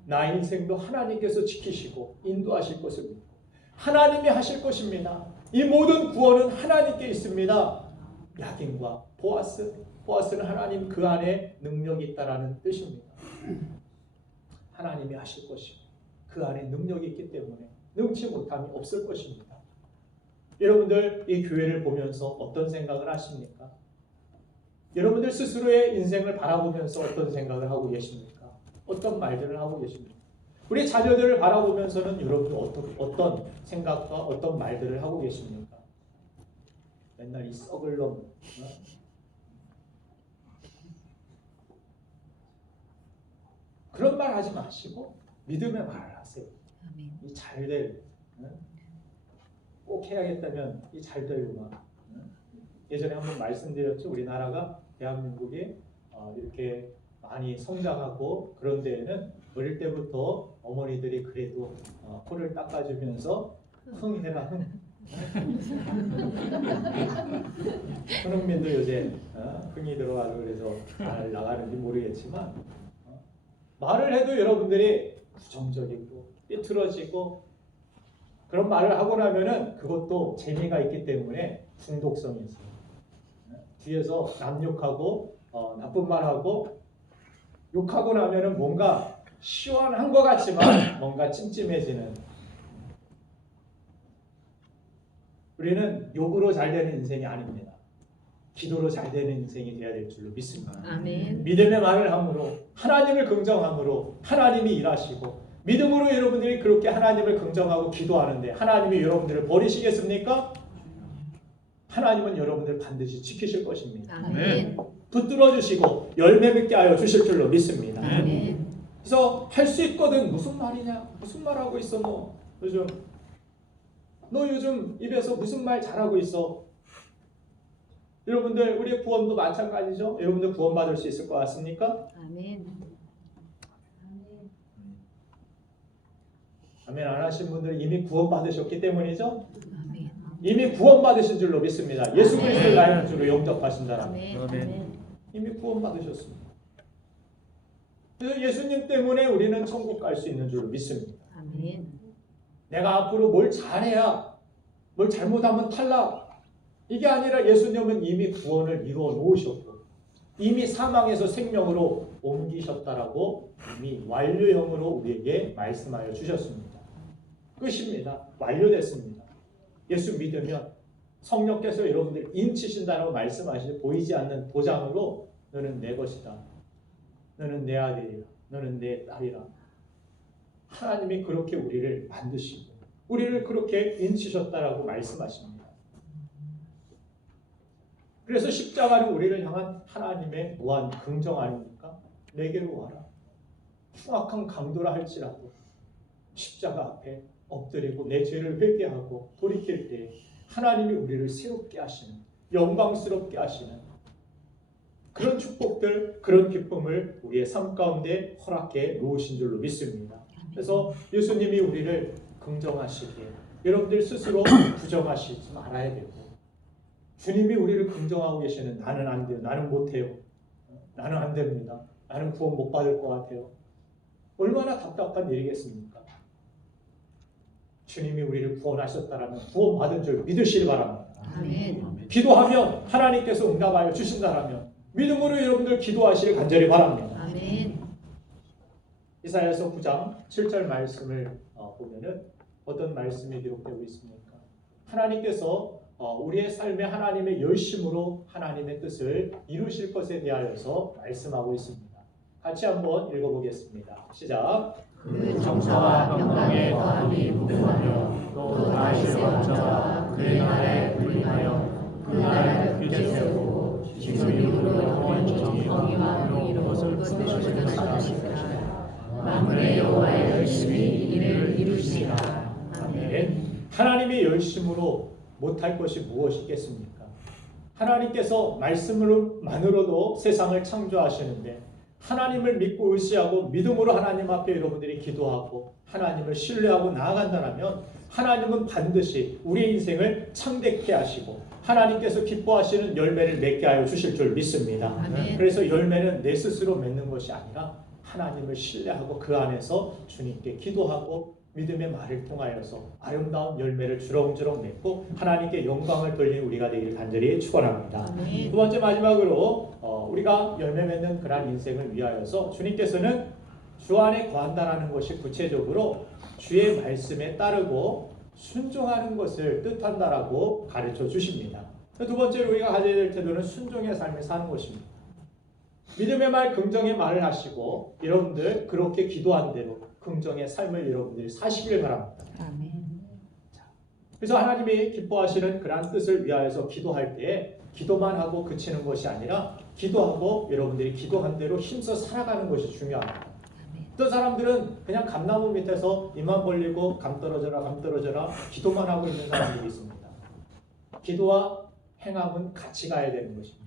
나의 인생도 하나님께서 지키시고 인도하실 것을 믿고 하나님이 하실 것입니다. 이 모든 구원은 하나님께 있습니다. 야긴과 보아스는 하나님 그 안에 능력이 있다라는 뜻입니다. 하나님이 하실 것이고 그 안에 능력이 있기 때문에 능치 못함이 없을 것입니다. 여러분들 이 교회를 보면서 어떤 생각을 하십니까? 여러분들 스스로의 인생을 바라보면서 어떤 생각을 하고 계십니까? 어떤 말들을 하고 계십니까? 우리 자녀들을 바라보면서는 여러분들 어떤 생각과 어떤 말들을 하고 계십니까? 맨날 이 썩을 놈, 그런 말 하지 마시고 믿음의 말을 하세요. 이 잘될, 꼭 해야겠다면 이 잘되구만. 예전에 한번 말씀드렸죠. 우리나라가 대한민국이 이렇게 많이 성장하고 그런 데에는 어릴 때부터 어머니들이 그래도 코를 닦아주면서 흥해라 흥. 손흥민도 요새 흥이 들어가고 그래서 잘 나가는지 모르겠지만 말을 해도 여러분들이 부정적이고 삐뚤어지고 그런 말을 하고 나면은 그것도 재미가 있기 때문에 중독성이 있어요. 뒤에서 남 욕하고 나쁜 말하고 욕하고 나면은 뭔가 시원한 것 같지만 뭔가 찜찜해지는. 우리는 욕으로 잘 되는 인생이 아닙니다. 기도로 잘 되는 인생이 되어야 될 줄로 믿습니다. 아멘. 믿음의 말을 함으로 하나님을 긍정함으로 하나님이 일하시고 믿음으로 여러분들이 그렇게 하나님을 긍정하고 기도하는데 하나님이 여러분들을 버리시겠습니까? 하나님은 여러분들을 반드시 지키실 것입니다. 아멘. 붙들어 주시고 열매 맺게 하여 주실 줄로 믿습니다. 아멘. 그래서 할 수 있거든. 무슨 말이냐? 무슨 말하고 있어 너? 요즘 너 요즘 입에서 무슨 말 잘하고 있어? 여러분들 우리의 구원도 마찬가지죠. 여러분들 구원 받을 수 있을 것 같습니까? 아멘. 아멘 안 하신 분들 이미 구원 받으셨기 때문이죠. 아멘. 이미 구원 받으신 줄로 믿습니다. 예수 그리스도를 나의 주로 영접하신다라면 아멘. 아멘. 아멘. 이미 구원 받으셨습니다. 그래서 예수님 때문에 우리는 천국 갈 수 있는 줄로 믿습니다. 아멘. 내가 앞으로 뭘 잘해야, 뭘 잘못하면 탈락. 이게 아니라 예수님은 이미 구원을 이루어 놓으셨고 이미 사망에서 생명으로 옮기셨다라고 이미 완료형으로 우리에게 말씀하여 주셨습니다. 끝입니다. 완료됐습니다. 예수 믿으면 성령께서 여러분들 인치신다라고 말씀하시는 보이지 않는 도장으로 너는 내 것이다. 너는 내 아들이라. 너는 내 딸이라. 하나님이 그렇게 우리를 만드시고 우리를 그렇게 인치셨다라고 말씀하십니다. 그래서 십자가는 우리를 향한 하나님의 무한 긍정 아닙니까? 내게로 와라. 흉악한 강도라 할지라도 십자가 앞에 엎드리고 내 죄를 회개하고 돌이킬 때 하나님이 우리를 새롭게 하시는, 영광스럽게 하시는 그런 축복들, 그런 기쁨을 우리의 삶 가운데 허락해 놓으신 줄로 믿습니다. 그래서 예수님이 우리를 긍정하시기에 여러분들 스스로 부정하시지 말아야 되고 주님이 우리를 긍정하고 계시는 나는 안 돼요. 나는 못해요. 나는 안 됩니다. 나는 구원 못 받을 것 같아요. 얼마나 답답한 일이겠습니까? 주님이 우리를 구원하셨다라면 구원받은 줄 믿으시기 바랍니다. 아멘. 기도하면 하나님께서 응답하여 주신다라면 믿음으로 여러분들 기도하시길 간절히 바랍니다. 아멘. 이사야서 9장 7절 말씀을 보면은 어떤 말씀이 기록되고 있습니까? 하나님께서 우리의 삶에 하나님의 열심으로 하나님의 뜻을 이루실 것에 대하여서 말씀하고 있습니다. 같이 한번 읽어보겠습니다. 시작. 그 정사와 평강의 더함이 무궁하며 또 다윗의 왕자와 그의 나라에 불리하여 그 나라를 굳게 세우고 지금 이후로 영원 정의와 의로 것을 붙드실 것이라. 만물의 여호와의 열심히 이를 이루시리라. 아멘. 하나님의 열심으로 못할 것이 무엇이겠습니까? 하나님께서 말씀으로만으로도 세상을 창조하시는데 하나님을 믿고 의지하고 믿음으로 하나님 앞에 여러분들이 기도하고 하나님을 신뢰하고 나아간다면 하나님은 반드시 우리의 인생을 창대케 하시고 하나님께서 기뻐하시는 열매를 맺게 하여 주실 줄 믿습니다. 아멘. 그래서 열매는 내 스스로 맺는 것이 아니라 하나님을 신뢰하고 그 안에서 주님께 기도하고 믿음의 말을 통하여서 아름다운 열매를 주렁주렁 맺고 하나님께 영광을 돌리는 우리가 되기를 간절히 축원합니다. 아멘. 두 번째 마지막으로 우리가 열매 맺는 그러한 인생을 위하여서 주님께서는 주 안에 거한다라는 것이 구체적으로 주의 말씀에 따르고 순종하는 것을 뜻한다라고 가르쳐 주십니다. 두 번째로 우리가 가져야 될 태도는 순종의 삶을 사는 것입니다. 믿음의 말, 긍정의 말을 하시고 여러분들 그렇게 기도한 대로 긍정의 삶을 여러분들이 사시길 바랍니다. 아멘. 그래서 하나님이 기뻐하시는 그러한 뜻을 위하여서 기도할 때 기도만 하고 그치는 것이 아니라 기도하고 여러분들이 기도한 대로 힘써 살아가는 것이 중요합니다. 어떤 사람들은 그냥 감나무 밑에서 입만 벌리고 감 떨어져라 기도만 하고 있는 사람들이 있습니다. 기도와 행함은 같이 가야 되는 것입니다.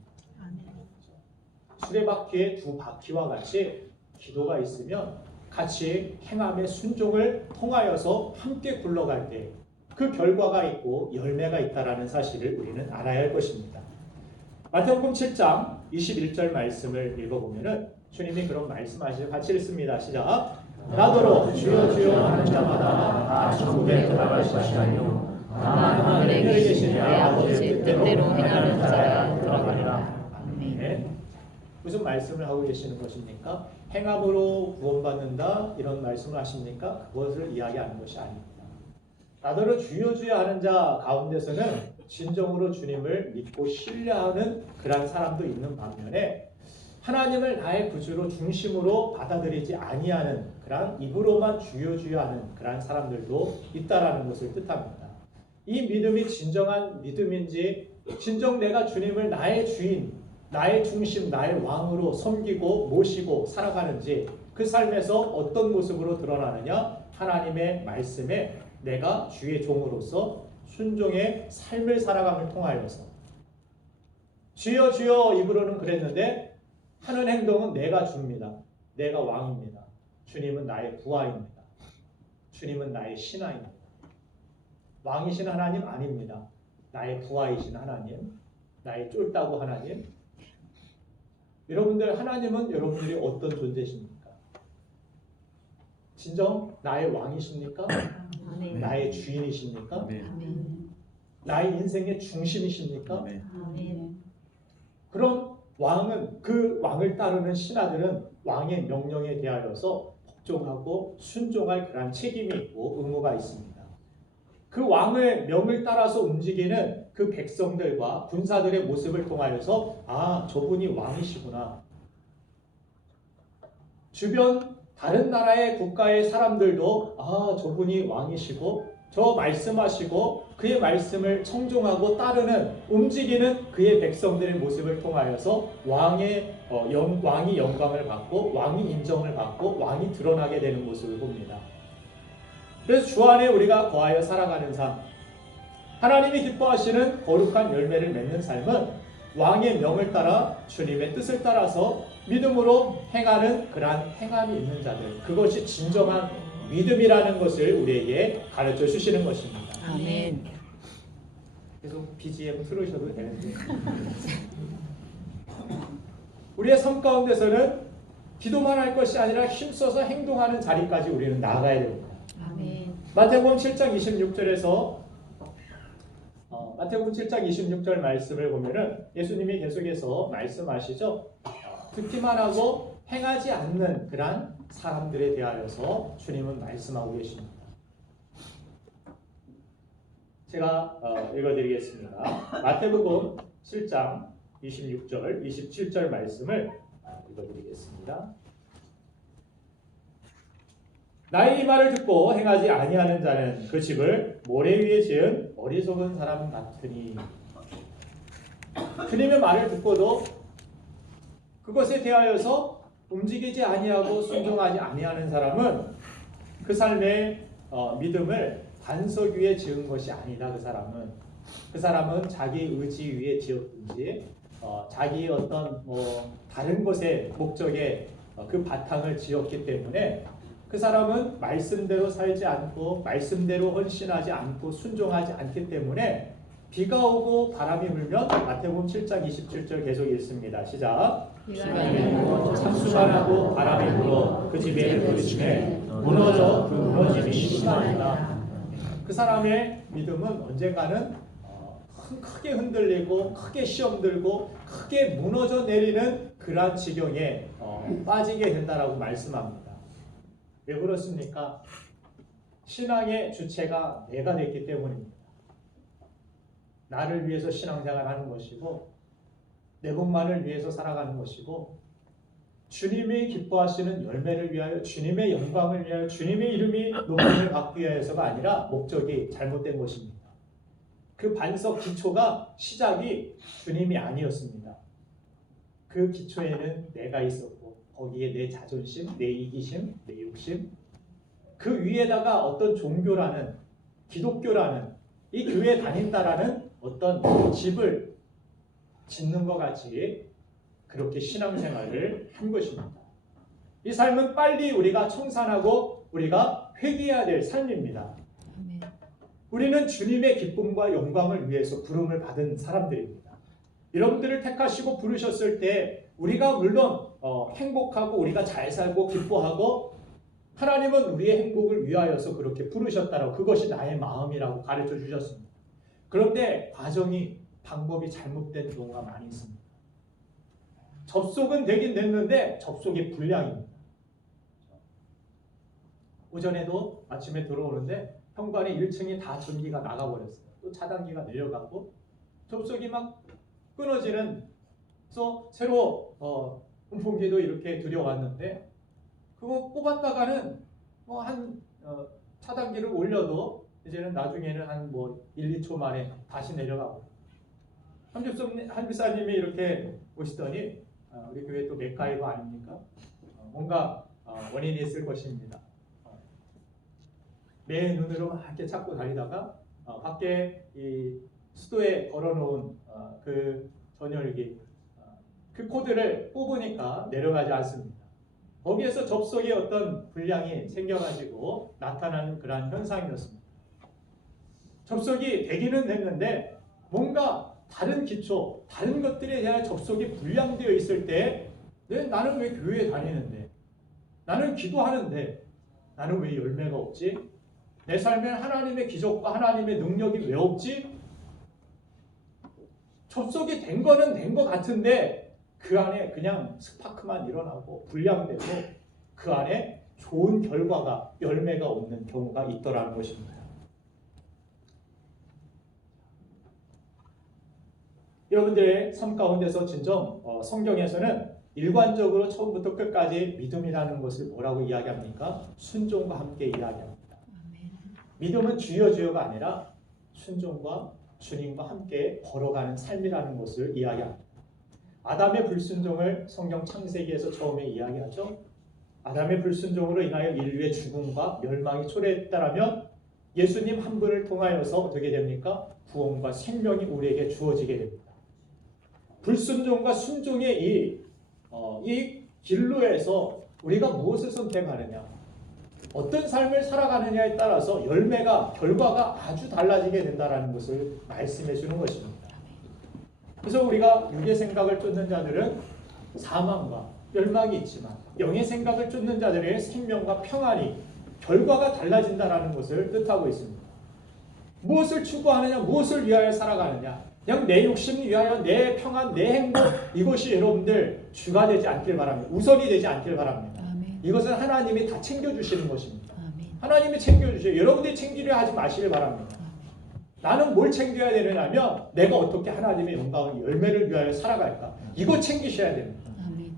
수레바퀴의 두 바퀴와 같이 기도가 있으면 같이 행함의 순종을 통하여서 함께 굴러갈 때 그 결과가 있고 열매가 있다라는 사실을 우리는 알아야 할 것입니다. 마태복음 7장 21절 말씀을 읽어보면은 주님이 그런 말씀하시죠. 같이 읽습니다. 시작. 나더러 주여 주여 하는 자마다 다 천국에 들어갈 것이 아니요 다만 하늘에 계신 내 아버지의 뜻대로 행하는 자야 들어가리라. 아멘. 무슨 말씀을 하고 계시는 것입니까? 행함으로 구원받는다 이런 말씀을 하십니까? 그것을 이야기하는 것이 아닙니다. 나더러 주여 주여 하는 자 가운데서는 진정으로 주님을 믿고 신뢰하는 그런 사람도 있는 반면에 하나님을 나의 구주로 중심으로 받아들이지 아니하는 그런 입으로만 주여 주여 하는 그런 사람들도 있다라는 것을 뜻합니다. 이 믿음이 진정한 믿음인지 진정 내가 주님을 나의 주인, 나의 중심, 나의 왕으로 섬기고 모시고 살아가는지 그 삶에서 어떤 모습으로 드러나느냐 하나님의 말씀에 내가 주의 종으로서 순종의 삶을 살아감을 통하여서 주여 주여 입으로는 그랬는데 하는 행동은 내가 주입니다. 내가 왕입니다. 주님은 나의 부하입니다. 주님은 나의 신하입니다. 왕이신 하나님 아닙니다. 나의 부하이신 하나님, 나의 쫄따구 하나님. 여러분들, 하나님은 여러분들이 어떤 존재십니까? 진정 나의 왕이십니까? 아멘. 나의 주인이십니까? 아멘. 나의 인생의 중심이십니까? 아멘. 그럼 왕은, 그 왕을 따르는 신하들은 왕의 명령에 대하여서 복종하고 순종할 그런 책임이 있고 의무가 있습니다. 그 왕의 명을 따라서 움직이는 그 백성들과 군사들의 모습을 통하여서 아, 저분이 왕이시구나. 주변 다른 나라의 국가의 사람들도 아, 저분이 왕이시고 저 말씀하시고 그의 말씀을 청종하고 따르는 움직이는 그의 백성들의 모습을 통하여서 왕이 영광을 받고 왕이 인정을 받고 왕이 드러나게 되는 모습을 봅니다. 그래서 주 안에 우리가 거하여 살아가는 삶, 하나님이 기뻐하시는 거룩한 열매를 맺는 삶은 왕의 명을 따라 주님의 뜻을 따라서 믿음으로 행하는 그러한 행함이 있는 자들, 그것이 진정한 믿음이라는 것을 우리에게 가르쳐 주시는 것입니다. 아멘. 계속 BGM 틀으셔도 되는데 우리의 삶 가운데서는 기도만 할 것이 아니라 힘써서 행동하는 자리까지 우리는 나아가야 됩니다. 아멘. 마태복음 7장 26절에서 마태복음 7장 26절 말씀을 보면은 예수님이 계속해서 말씀하시죠. 듣기만 하고 행하지 않는 그러한 사람들에 대하여서 주님은 말씀하고 계십니다. 제가 읽어드리겠습니다. 마태복음 7장 26절, 27절 말씀을 읽어드리겠습니다. 나의 이 말을 듣고 행하지 아니하는 자는 그 집을 모래 위에 지은 어리석은 사람 같으니. 주님의 말을 듣고도 그것에 대하여서 움직이지 아니하고 순종하지 아니하는 사람은 그 삶의 믿음을 반석 위에 지은 것이 아니다. 그 사람은 자기 의지 위에 지었든지 자기 어떤 다른 것의 목적에 그 바탕을 지었기 때문에 그 사람은 말씀대로 살지 않고 말씀대로 헌신하지 않고 순종하지 않기 때문에 비가 오고 바람이 불면 마태복음 7장 27절 계속 읽습니다. 시작. 비가 내리고 참수가 나고 바람이 불어 그 집에 부딪히매 무너져 그 무너짐이 심하니라. 그 사람의 믿음은 언젠가는 크게 흔들리고 크게 시험 들고 크게 무너져 내리는 그러한 지경에 빠지게 된다라고 말씀합니다. 왜 그렇습니까? 신앙의 주체가 내가 됐기 때문입니다. 나를 위해서 신앙생활하는 것이고 내 복만을 위해서 살아가는 것이고 주님이 기뻐하시는 열매를 위하여 주님의 영광을 위하여 주님의 이름이 높임을 받기 위해서가 아니라 목적이 잘못된 것입니다. 그 반석 기초가 시작이 주님이 아니었습니다. 그 기초에는 내가 있었고 거기에 내 자존심, 내 이기심, 내 욕심, 그 위에다가 어떤 종교라는 기독교라는 이 교회 다닌다라는 어떤 집을 짓는 것 같이 그렇게 신앙생활을 한 것입니다. 이 삶은 빨리 우리가 청산하고 우리가 회개해야 될 삶입니다. 아멘. 우리는 주님의 기쁨과 영광을 위해서 부름을 받은 사람들입니다. 여러분들을 택하시고 부르셨을 때 우리가 물론 행복하고 우리가 잘 살고 기뻐하고 하나님은 우리의 행복을 위하여서 그렇게 부르셨다라고 그것이 나의 마음이라고 가르쳐 주셨습니다. 그런데 과정이 방법이 잘못된 경우가 많이 있습니다. 접속은 되긴 됐는데 접속이 불량입니다. 오전에도 아침에 들어오는데 현관에 1층이 다 전기가 나가버렸어요. 또 차단기가 내려가고 접속이 막 끊어지는. 그래서 새로 음품기도 이렇게 들여왔는데 그거 뽑았다가는 차단기를 올려도 이제는 나중에는 한 1, 2초 만에 다시 내려가고. 한집사님이 이렇게 오시더니 우리 교회 또 맥가이버 아닙니까? 뭔가 원인이 있을 것입니다. 매 눈으로 막 이렇게 찾고 다니다가 밖에 이 수도에 걸어놓은 그 전열기 그 코드를 뽑으니까 내려가지 않습니다. 거기에서 접속에 어떤 불량이 생겨가지고 나타나는 그러한 현상이었습니다. 접속이 되기는 됐는데 뭔가 다른 기초, 다른 것들에 대한 접속이 불량되어 있을 때 나는 왜 교회에 다니는데, 나는 기도하는데 나는 왜 열매가 없지? 내 삶에 하나님의 기적과 하나님의 능력이 왜 없지? 접속이 된 거는 된 것 같은데 그 안에 그냥 스파크만 일어나고 불량되고 그 안에 좋은 결과가, 열매가 없는 경우가 있더라는 것입니다. 여러분들의 삶 가운데서 진정 성경에서는 일관적으로 처음부터 끝까지 믿음이라는 것을 뭐라고 이야기합니까? 순종과 함께 이야기합니다. 믿음은 주여 주여가 아니라 순종과 주님과 함께 걸어가는 삶이라는 것을 이야기합니다. 아담의 불순종을 성경 창세기에서 처음에 이야기하죠. 아담의 불순종으로 인하여 인류의 죽음과 멸망이 초래했다라면 예수님 한 분을 통하여서 어떻게 됩니까? 구원과 생명이 우리에게 주어지게 됩니다. 불순종과 순종의 이 길로에서 우리가 무엇을 선택하느냐, 어떤 삶을 살아가느냐에 따라서 열매가, 결과가 아주 달라지게 된다는 것을 말씀해 주는 것입니다. 그래서 우리가 육의 생각을 쫓는 자들은 사망과 멸망이 있지만 영의 생각을 쫓는 자들의 생명과 평안이, 결과가 달라진다는 것을 뜻하고 있습니다. 무엇을 추구하느냐, 무엇을 위하여 살아가느냐, 그냥 내 욕심 위하여 내 평안, 내 행복, 이것이 여러분들 주가 되지 않길 바랍니다. 우선이 되지 않길 바랍니다. 아멘. 이것은 하나님이 다 챙겨주시는 것입니다. 아멘. 하나님이 챙겨주세요. 여러분들이 챙기려 하지 마시길 바랍니다. 나는 뭘 챙겨야 되느냐면 내가 어떻게 하나님의 영광을, 열매를 위하여 살아갈까, 이거 챙기셔야 됩니다. 아멘.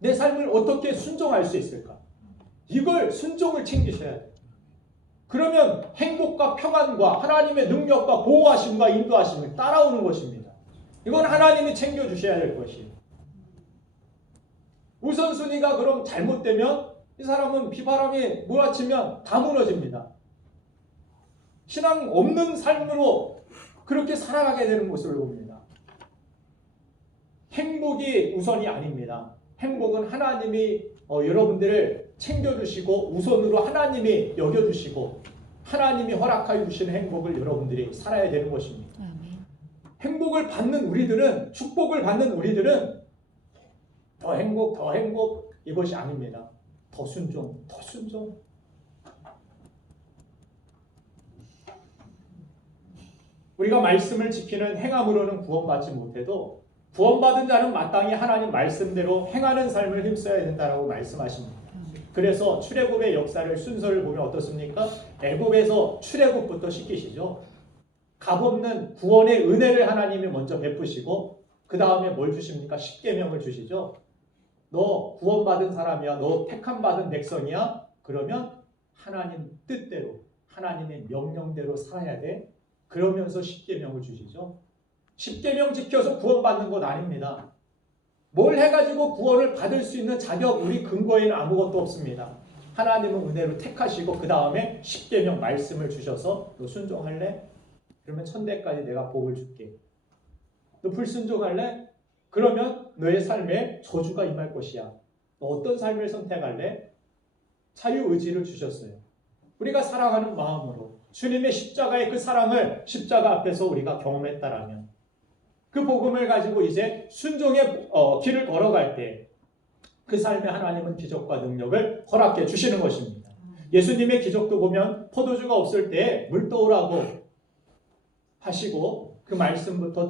내 삶을 어떻게 순종할 수 있을까, 이걸 순종을 챙기셔야 돼요. 그러면 행복과 평안과 하나님의 능력과 보호하심과 인도하심을 따라오는 것입니다. 이건 하나님이 챙겨주셔야 될 것이에요. 우선순위가 그럼 잘못되면 이 사람은 비바람이 몰아치면 다 무너집니다. 신앙 없는 삶으로 그렇게 살아가게 되는 것을 봅니다. 행복이 우선이 아닙니다. 행복은 하나님이 여러분들을 챙겨주시고 우선으로 하나님이 여겨주시고 하나님이 허락하여 주시는 행복을 여러분들이 살아야 되는 것입니다. 아멘. 행복을 받는 우리들은, 축복을 받는 우리들은 더 행복 이것이 아닙니다. 더 순종. 우리가 말씀을 지키는 행함으로는 구원받지 못해도 구원받은 자는 마땅히 하나님 말씀대로 행하는 삶을 힘써야 된다라고 말씀하십니다. 그래서 출애굽의 역사를, 순서를 보면 어떻습니까? 애굽에서 출애굽부터 시키시죠. 값없는 구원의 은혜를 하나님이 먼저 베푸시고 그 다음에 뭘 주십니까? 십계명을 주시죠. 너 구원받은 사람이야, 너 택함받은 백성이야, 그러면 하나님 뜻대로, 하나님의 명령대로 살아야 돼. 그러면서 십계명을 주시죠. 십계명 지켜서 구원받는 것 아닙니다. 뭘 해가지고 구원을 받을 수 있는 자격, 우리 근거에는 아무것도 없습니다. 하나님은 은혜로 택하시고 그 다음에 십계명 말씀을 주셔서 너 순종할래? 그러면 천대까지 내가 복을 줄게. 너 불순종할래? 그러면 너의 삶에 저주가 임할 것이야. 너 어떤 삶을 선택할래? 자유의지를 주셨어요. 우리가 살아가는 마음으로 주님의 십자가의 그 사랑을 십자가 앞에서 우리가 경험했다라면 그 복음을 가지고 이제 순종의 길을 걸어갈 때 그 삶에 하나님은 기적과 능력을 허락해 주시는 것입니다. 예수님의 기적도 보면 포도주가 없을 때 물 떠오라고 하시고 그 말씀부터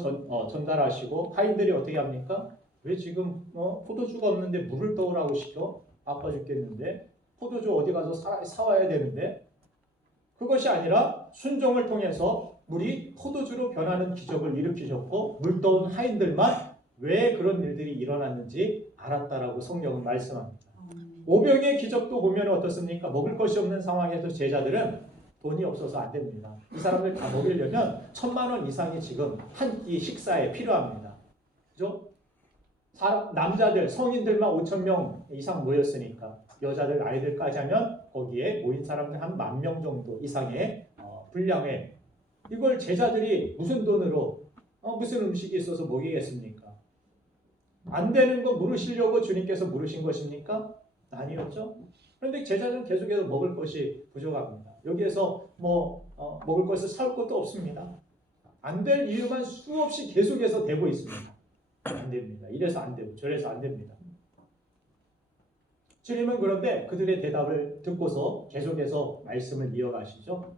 전달하시고 하인들이 어떻게 합니까? 왜 지금 포도주가 없는데 물을 떠오라고 시켜? 아파 죽겠는데 포도주 어디 가서 사와야 되는데, 그것이 아니라 순종을 통해서 물이 포도주로 변하는 기적을 일으키셨고 물 떠온 하인들만 왜 그런 일들이 일어났는지 알았다라고 성경은 말씀합니다. 오병의 기적도 보면 어떻습니까? 먹을 것이 없는 상황에서 제자들은 돈이 없어서 안 됩니다. 이 사람들 다 먹이려면 1,000,000원 이상이 지금 한 끼 식사에 필요합니다. 그죠? 남자들, 성인들만 5,000명 이상 모였으니까 여자들, 아이들까지 하면 거기에 모인 사람들 한 10,000명 정도 이상의 분량에 이걸 제자들이 무슨 돈으로 무슨 음식이 있어서 먹이겠습니까? 안 되는 거 물으시려고 주님께서 물으신 것입니까? 아니었죠. 그런데 제자들은 계속해서 먹을 것이 부족합니다. 여기에서 먹을 것을 사올 것도 없습니다. 안 될 이유만 수없이 계속해서 되고 있습니다. 안 됩니다. 이래서 안 되고 저래서 안 됩니다. 주님은 그런데 그들의 대답을 듣고서 계속해서 말씀을 이어가시죠.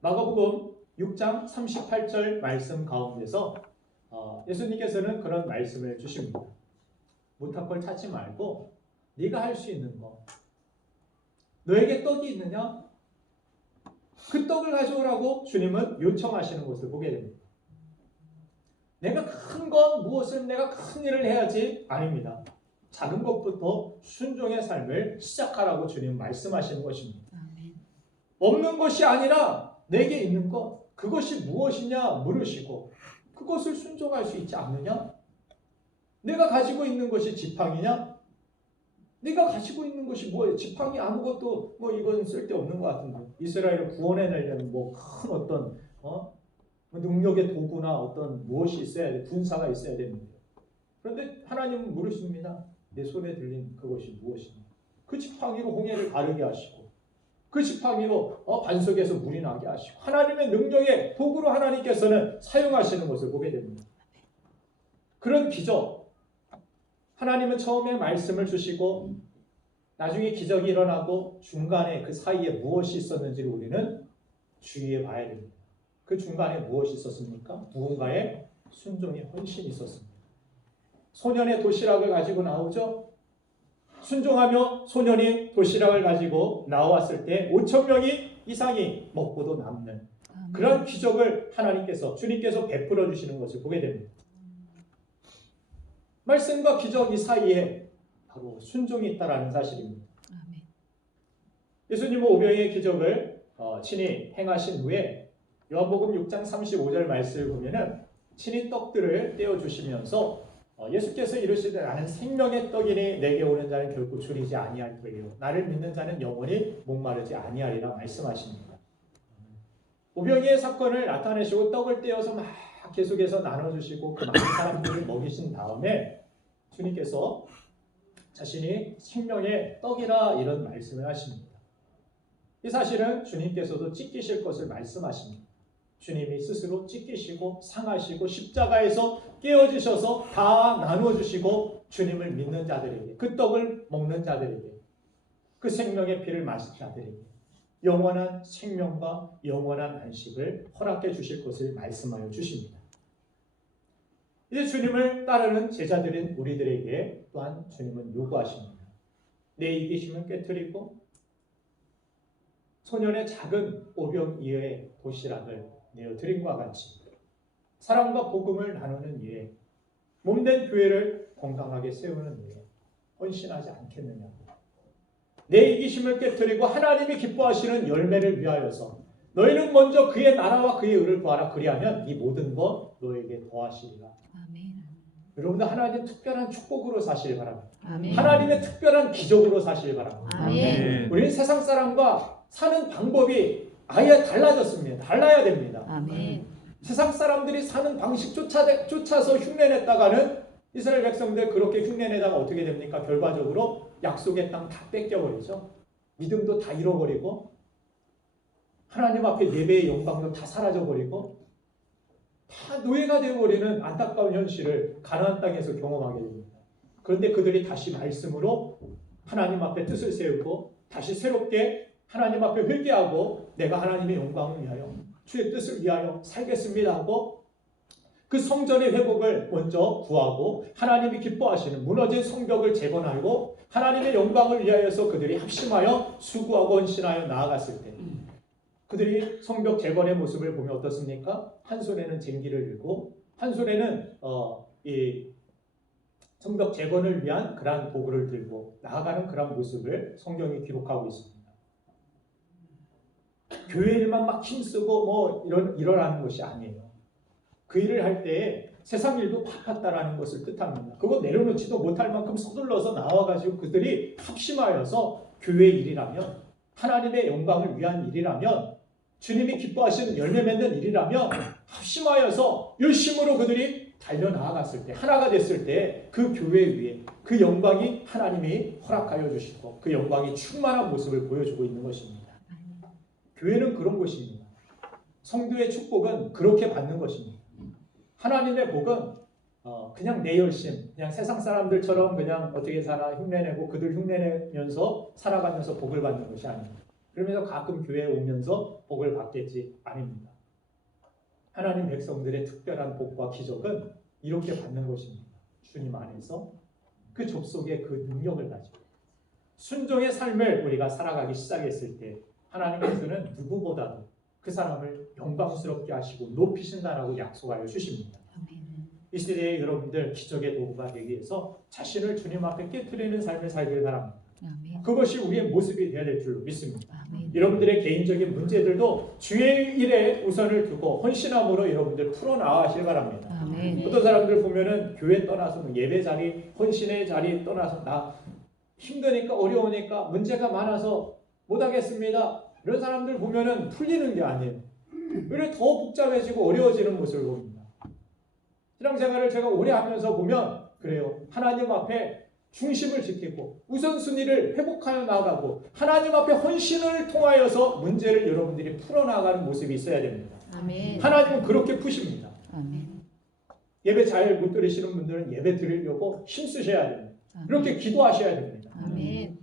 마가복음 6장 38절 말씀 가운데서 예수님께서는 그런 말씀을 주십니다. 못할 걸 찾지 말고 네가 할 수 있는 거. 너에게 떡이 있느냐? 그 떡을 가져오라고 주님은 요청하시는 것을 보게 됩니다. 내가 큰 건 무엇을 내가 큰 일을 해야지? 아닙니다. 작은 것부터 순종의 삶을 시작하라고 주님 말씀하시는 것입니다. 아멘. 없는 것이 아니라 내게 있는 것, 그것이 무엇이냐 물으시고 그것을 순종할 수 있지 않느냐? 내가 가지고 있는 것이 지팡이냐? 네가 가지고 있는 것이 뭐예요? 지팡이 아무것도 이건 쓸데없는 것 같은데 이스라엘을 구원해내려면 큰 어떤 능력의 도구나 어떤 무엇이 있어야 돼? 군사가 있어야 됩니다. 그런데 하나님은 물으십니다. 내 손에 들린 그것이 무엇이냐? 그 지팡이로 홍해를 가르게 하시고 그 지팡이로 반석에서 물이 나게 하시고 하나님의 능력의 도구로 하나님께서는 사용하시는 것을 보게 됩니다. 그런 기적, 하나님은 처음에 말씀을 주시고 나중에 기적이 일어나고 중간에 그 사이에 무엇이 있었는지를 우리는 주의해 봐야 됩니다. 그 중간에 무엇이 있었습니까? 누군가의 순종의 헌신이 있었습니다. 소년의 도시락을 가지고 나오죠. 순종하며 소년이 도시락을 가지고 나왔을 때 5,000명이 이상이 먹고도 남는 그런 기적을 주님께서 베풀어 주시는 것을 보게 됩니다. 말씀과 기적 이 사이에 바로 순종이 있다라는 사실입니다. 아멘. 예수님은 오병이의 기적을 친히 행하신 후에 요한복음 6장 35절 말씀을 보면은 친히 떡들을 떼어 주시면서 예수께서 이르시되 나는 생명의 떡이니 내게 오는 자는 결코 줄이지 아니할 터이요 나를 믿는 자는 영원히 목마르지 아니하리라 말씀하십니다. 오병이의 사건을 나타내시고 떡을 떼어서 막 계속해서 나눠주시고 그 많은 사람들을 먹이신 다음에 주님께서 자신이 생명의 떡이라 이런 말씀을 하십니다. 이 사실은 주님께서도 찢기실 것을 말씀하십니다. 주님이 스스로 찢기시고 상하시고 십자가에서 깨어지셔서 다 나눠주시고 주님을 믿는 자들에게 그 떡을 먹는 자들에게 그 생명의 피를 마신 자들에게 영원한 생명과 영원한 안식을 허락해 주실 것을 말씀하여 주십니다. 이제 주님을 따르는 제자들인 우리들에게 또한 주님은 요구하십니다. 내 이기심을 깨트리고 소년의 작은 오병이어의 도시락을 내어드림과 같이 사랑과 복음을 나누는 일에 몸된 교회를 건강하게 세우는 일에 헌신하지 않겠느냐고. 내 이기심을 깨트리고 하나님이 기뻐하시는 열매를 위하여서 너희는 먼저 그의 나라와 그의 의를 구하라. 그리하면 이 모든 것 너에게 더하시리라. 아멘. 여러분들 하나님의 특별한 축복으로 사시길 바랍니다. 아멘. 하나님의 특별한 기적으로 사시길 바랍니다. 아멘. 우리는 세상 사람과 사는 방법이 아예 달라졌습니다. 달라야 됩니다. 아멘. 세상 사람들이 사는 방식 쫓아서 흉내냈다가는 이스라엘 백성들 그렇게 흉내내다가 어떻게 됩니까? 결과적으로 약속의 땅 다 뺏겨버리죠. 믿음도 다 잃어버리고 하나님 앞에 예배의 영광도 다 사라져버리고 다 노예가 되어버리는 안타까운 현실을 가나안 땅에서 경험하게 됩니다. 그런데 그들이 다시 말씀으로 하나님 앞에 뜻을 세우고 다시 새롭게 하나님 앞에 회개하고 내가 하나님의 영광을 위하여 주의 뜻을 위하여 살겠습니다 하고 그 성전의 회복을 먼저 구하고 하나님이 기뻐하시는 무너진 성벽을 재건하고 하나님의 영광을 위하여서 그들이 합심하여 수고하고 헌신하여 나아갔을 때 그들이 성벽 재건의 모습을 보면 어떻습니까? 한 손에는 쟁기를 들고 한 손에는 이 성벽 재건을 위한 그러한 도구를 들고 나아가는 그러한 모습을 성경이 기록하고 있습니다. 교회 일만 막 힘쓰고 일어나는 것이 아니에요. 그 일을 할 때 세상 일도 바빴다라는 것을 뜻합니다. 그거 내려놓지도 못할 만큼 서둘러서 나와가지고 그들이 합심하여서 교회 일이라면 하나님의 영광을 위한 일이라면 주님이 기뻐하시는 열매 맺는 일이라면 합심하여서 열심으로 그들이 달려나아갔을 때, 하나가 됐을 때 그 교회 위에 그 영광이 하나님이 허락하여 주시고 그 영광이 충만한 모습을 보여주고 있는 것입니다. 교회는 그런 곳입니다. 성도의 축복은 그렇게 받는 것입니다. 하나님의 복은 그냥 내 열심, 그냥 세상 사람들처럼 그냥 어떻게 사나 흉내내고 그들 흉내내면서 살아가면서 복을 받는 것이 아닙니다. 그러면서 가끔 교회에 오면서 복을 받겠지 아닙니다. 하나님 백성들의 특별한 복과 기적은 이렇게 받는 것입니다. 주님 안에서 그 접속의 그 능력을 가지고 순종의 삶을 우리가 살아가기 시작했을 때 하나님께서는 누구보다도 그 사람을 영광스럽게 하시고 높이신다라고 약속하여 주십니다. 이 시대에 여러분들 기적의 도구가 되기 위해서 자신을 주님 앞에 깨트리는 삶을 살길 바랍니다. 그것이 우리의 모습이 되어야 될 줄로 믿습니다. 여러분들의 개인적인 문제들도 주의 일에 우선을 두고 헌신함으로 여러분들 풀어나가시길 바랍니다. 어떤 사람들 보면은 교회 떠나서 예배 자리, 헌신의 자리 떠나서 나 힘드니까 어려우니까 문제가 많아서 못하겠습니다. 이런 사람들 보면은 풀리는 게 아니에요. 오히려 더 복잡해지고 어려워지는 모습을 봅니다. 신앙생활을 제가 오래 하면서 보면 그래요. 하나님 앞에 중심을 지키고 우선순위를 회복하여 나가고 하나님 앞에 헌신을 통하여서 문제를 여러분들이 풀어나가는 모습이 있어야 됩니다. 아멘. 하나님은 그렇게 푸십니다. 아멘. 예배 잘 못 들으시는 분들은 예배 드리려고 힘쓰셔야 됩니다. 그렇게 기도하셔야 됩니다. 아멘.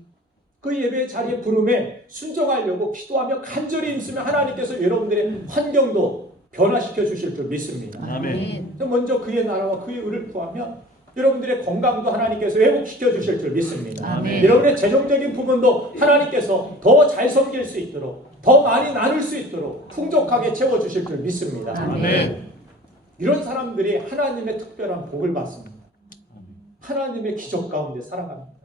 그 예배 자리의 부름에 순종하려고 기도하며 간절히 힘쓰면 하나님께서 여러분들의 환경도 변화시켜 주실 줄 믿습니다. 아멘. 먼저 그의 나라와 그의 의를 구하면 여러분들의 건강도 하나님께서 회복시켜 주실 줄 믿습니다. 아멘. 여러분의 재정적인 부분도 하나님께서 더 잘 섬길 수 있도록 더 많이 나눌 수 있도록 풍족하게 채워주실 줄 믿습니다. 아멘. 이런 사람들이 하나님의 특별한 복을 받습니다. 하나님의 기적 가운데 살아갑니다.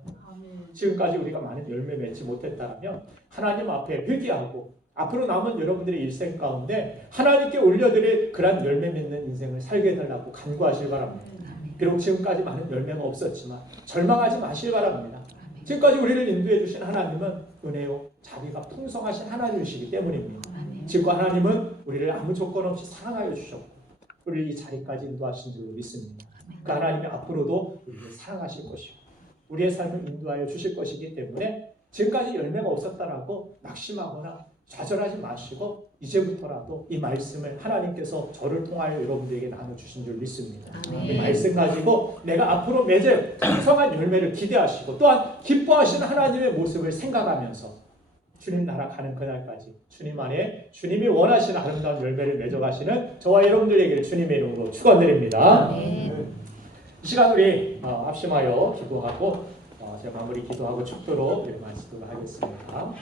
지금까지 우리가 많은 열매 맺지 못했다면 하나님 앞에 회개하고 앞으로 남은 여러분들의 일생 가운데 하나님께 올려드릴 그런 열매 맺는 인생을 살게 해달라고 간구하실 바랍니다. 비록 지금까지 많은 열매가 없었지만 절망하지 마시기 바랍니다. 지금까지 우리를 인도해 주신 하나님은 은혜요 자비가 풍성하신 하나님이시기 때문입니다. 지금 하나님은 우리를 아무 조건 없이 사랑하여 주셨고 우리를 이 자리까지 인도하신 줄로 믿습니다. 그 하나님이 앞으로도 우리를 사랑하실 것이고 우리의 삶을 인도하여 주실 것이기 때문에 지금까지 열매가 없었다라고 낙심하거나 좌절하지 마시고 이제부터라도 이 말씀을 하나님께서 저를 통하여 여러분들에게 나눠주신 줄 믿습니다. 이 말씀 가지고 내가 앞으로 맺을 풍성한 열매를 기대하시고 또한 기뻐하시는 하나님의 모습을 생각하면서 주님 나라 가는 그날까지 주님 안에 주님이 원하시는 아름다운 열매를 맺어가시는 저와 여러분들에게 주님의 이름으로 축원드립니다. 이 시간 우리 합심하여 기도하고 제가 마무리 기도하고 축도로 마치도록 하겠습니다.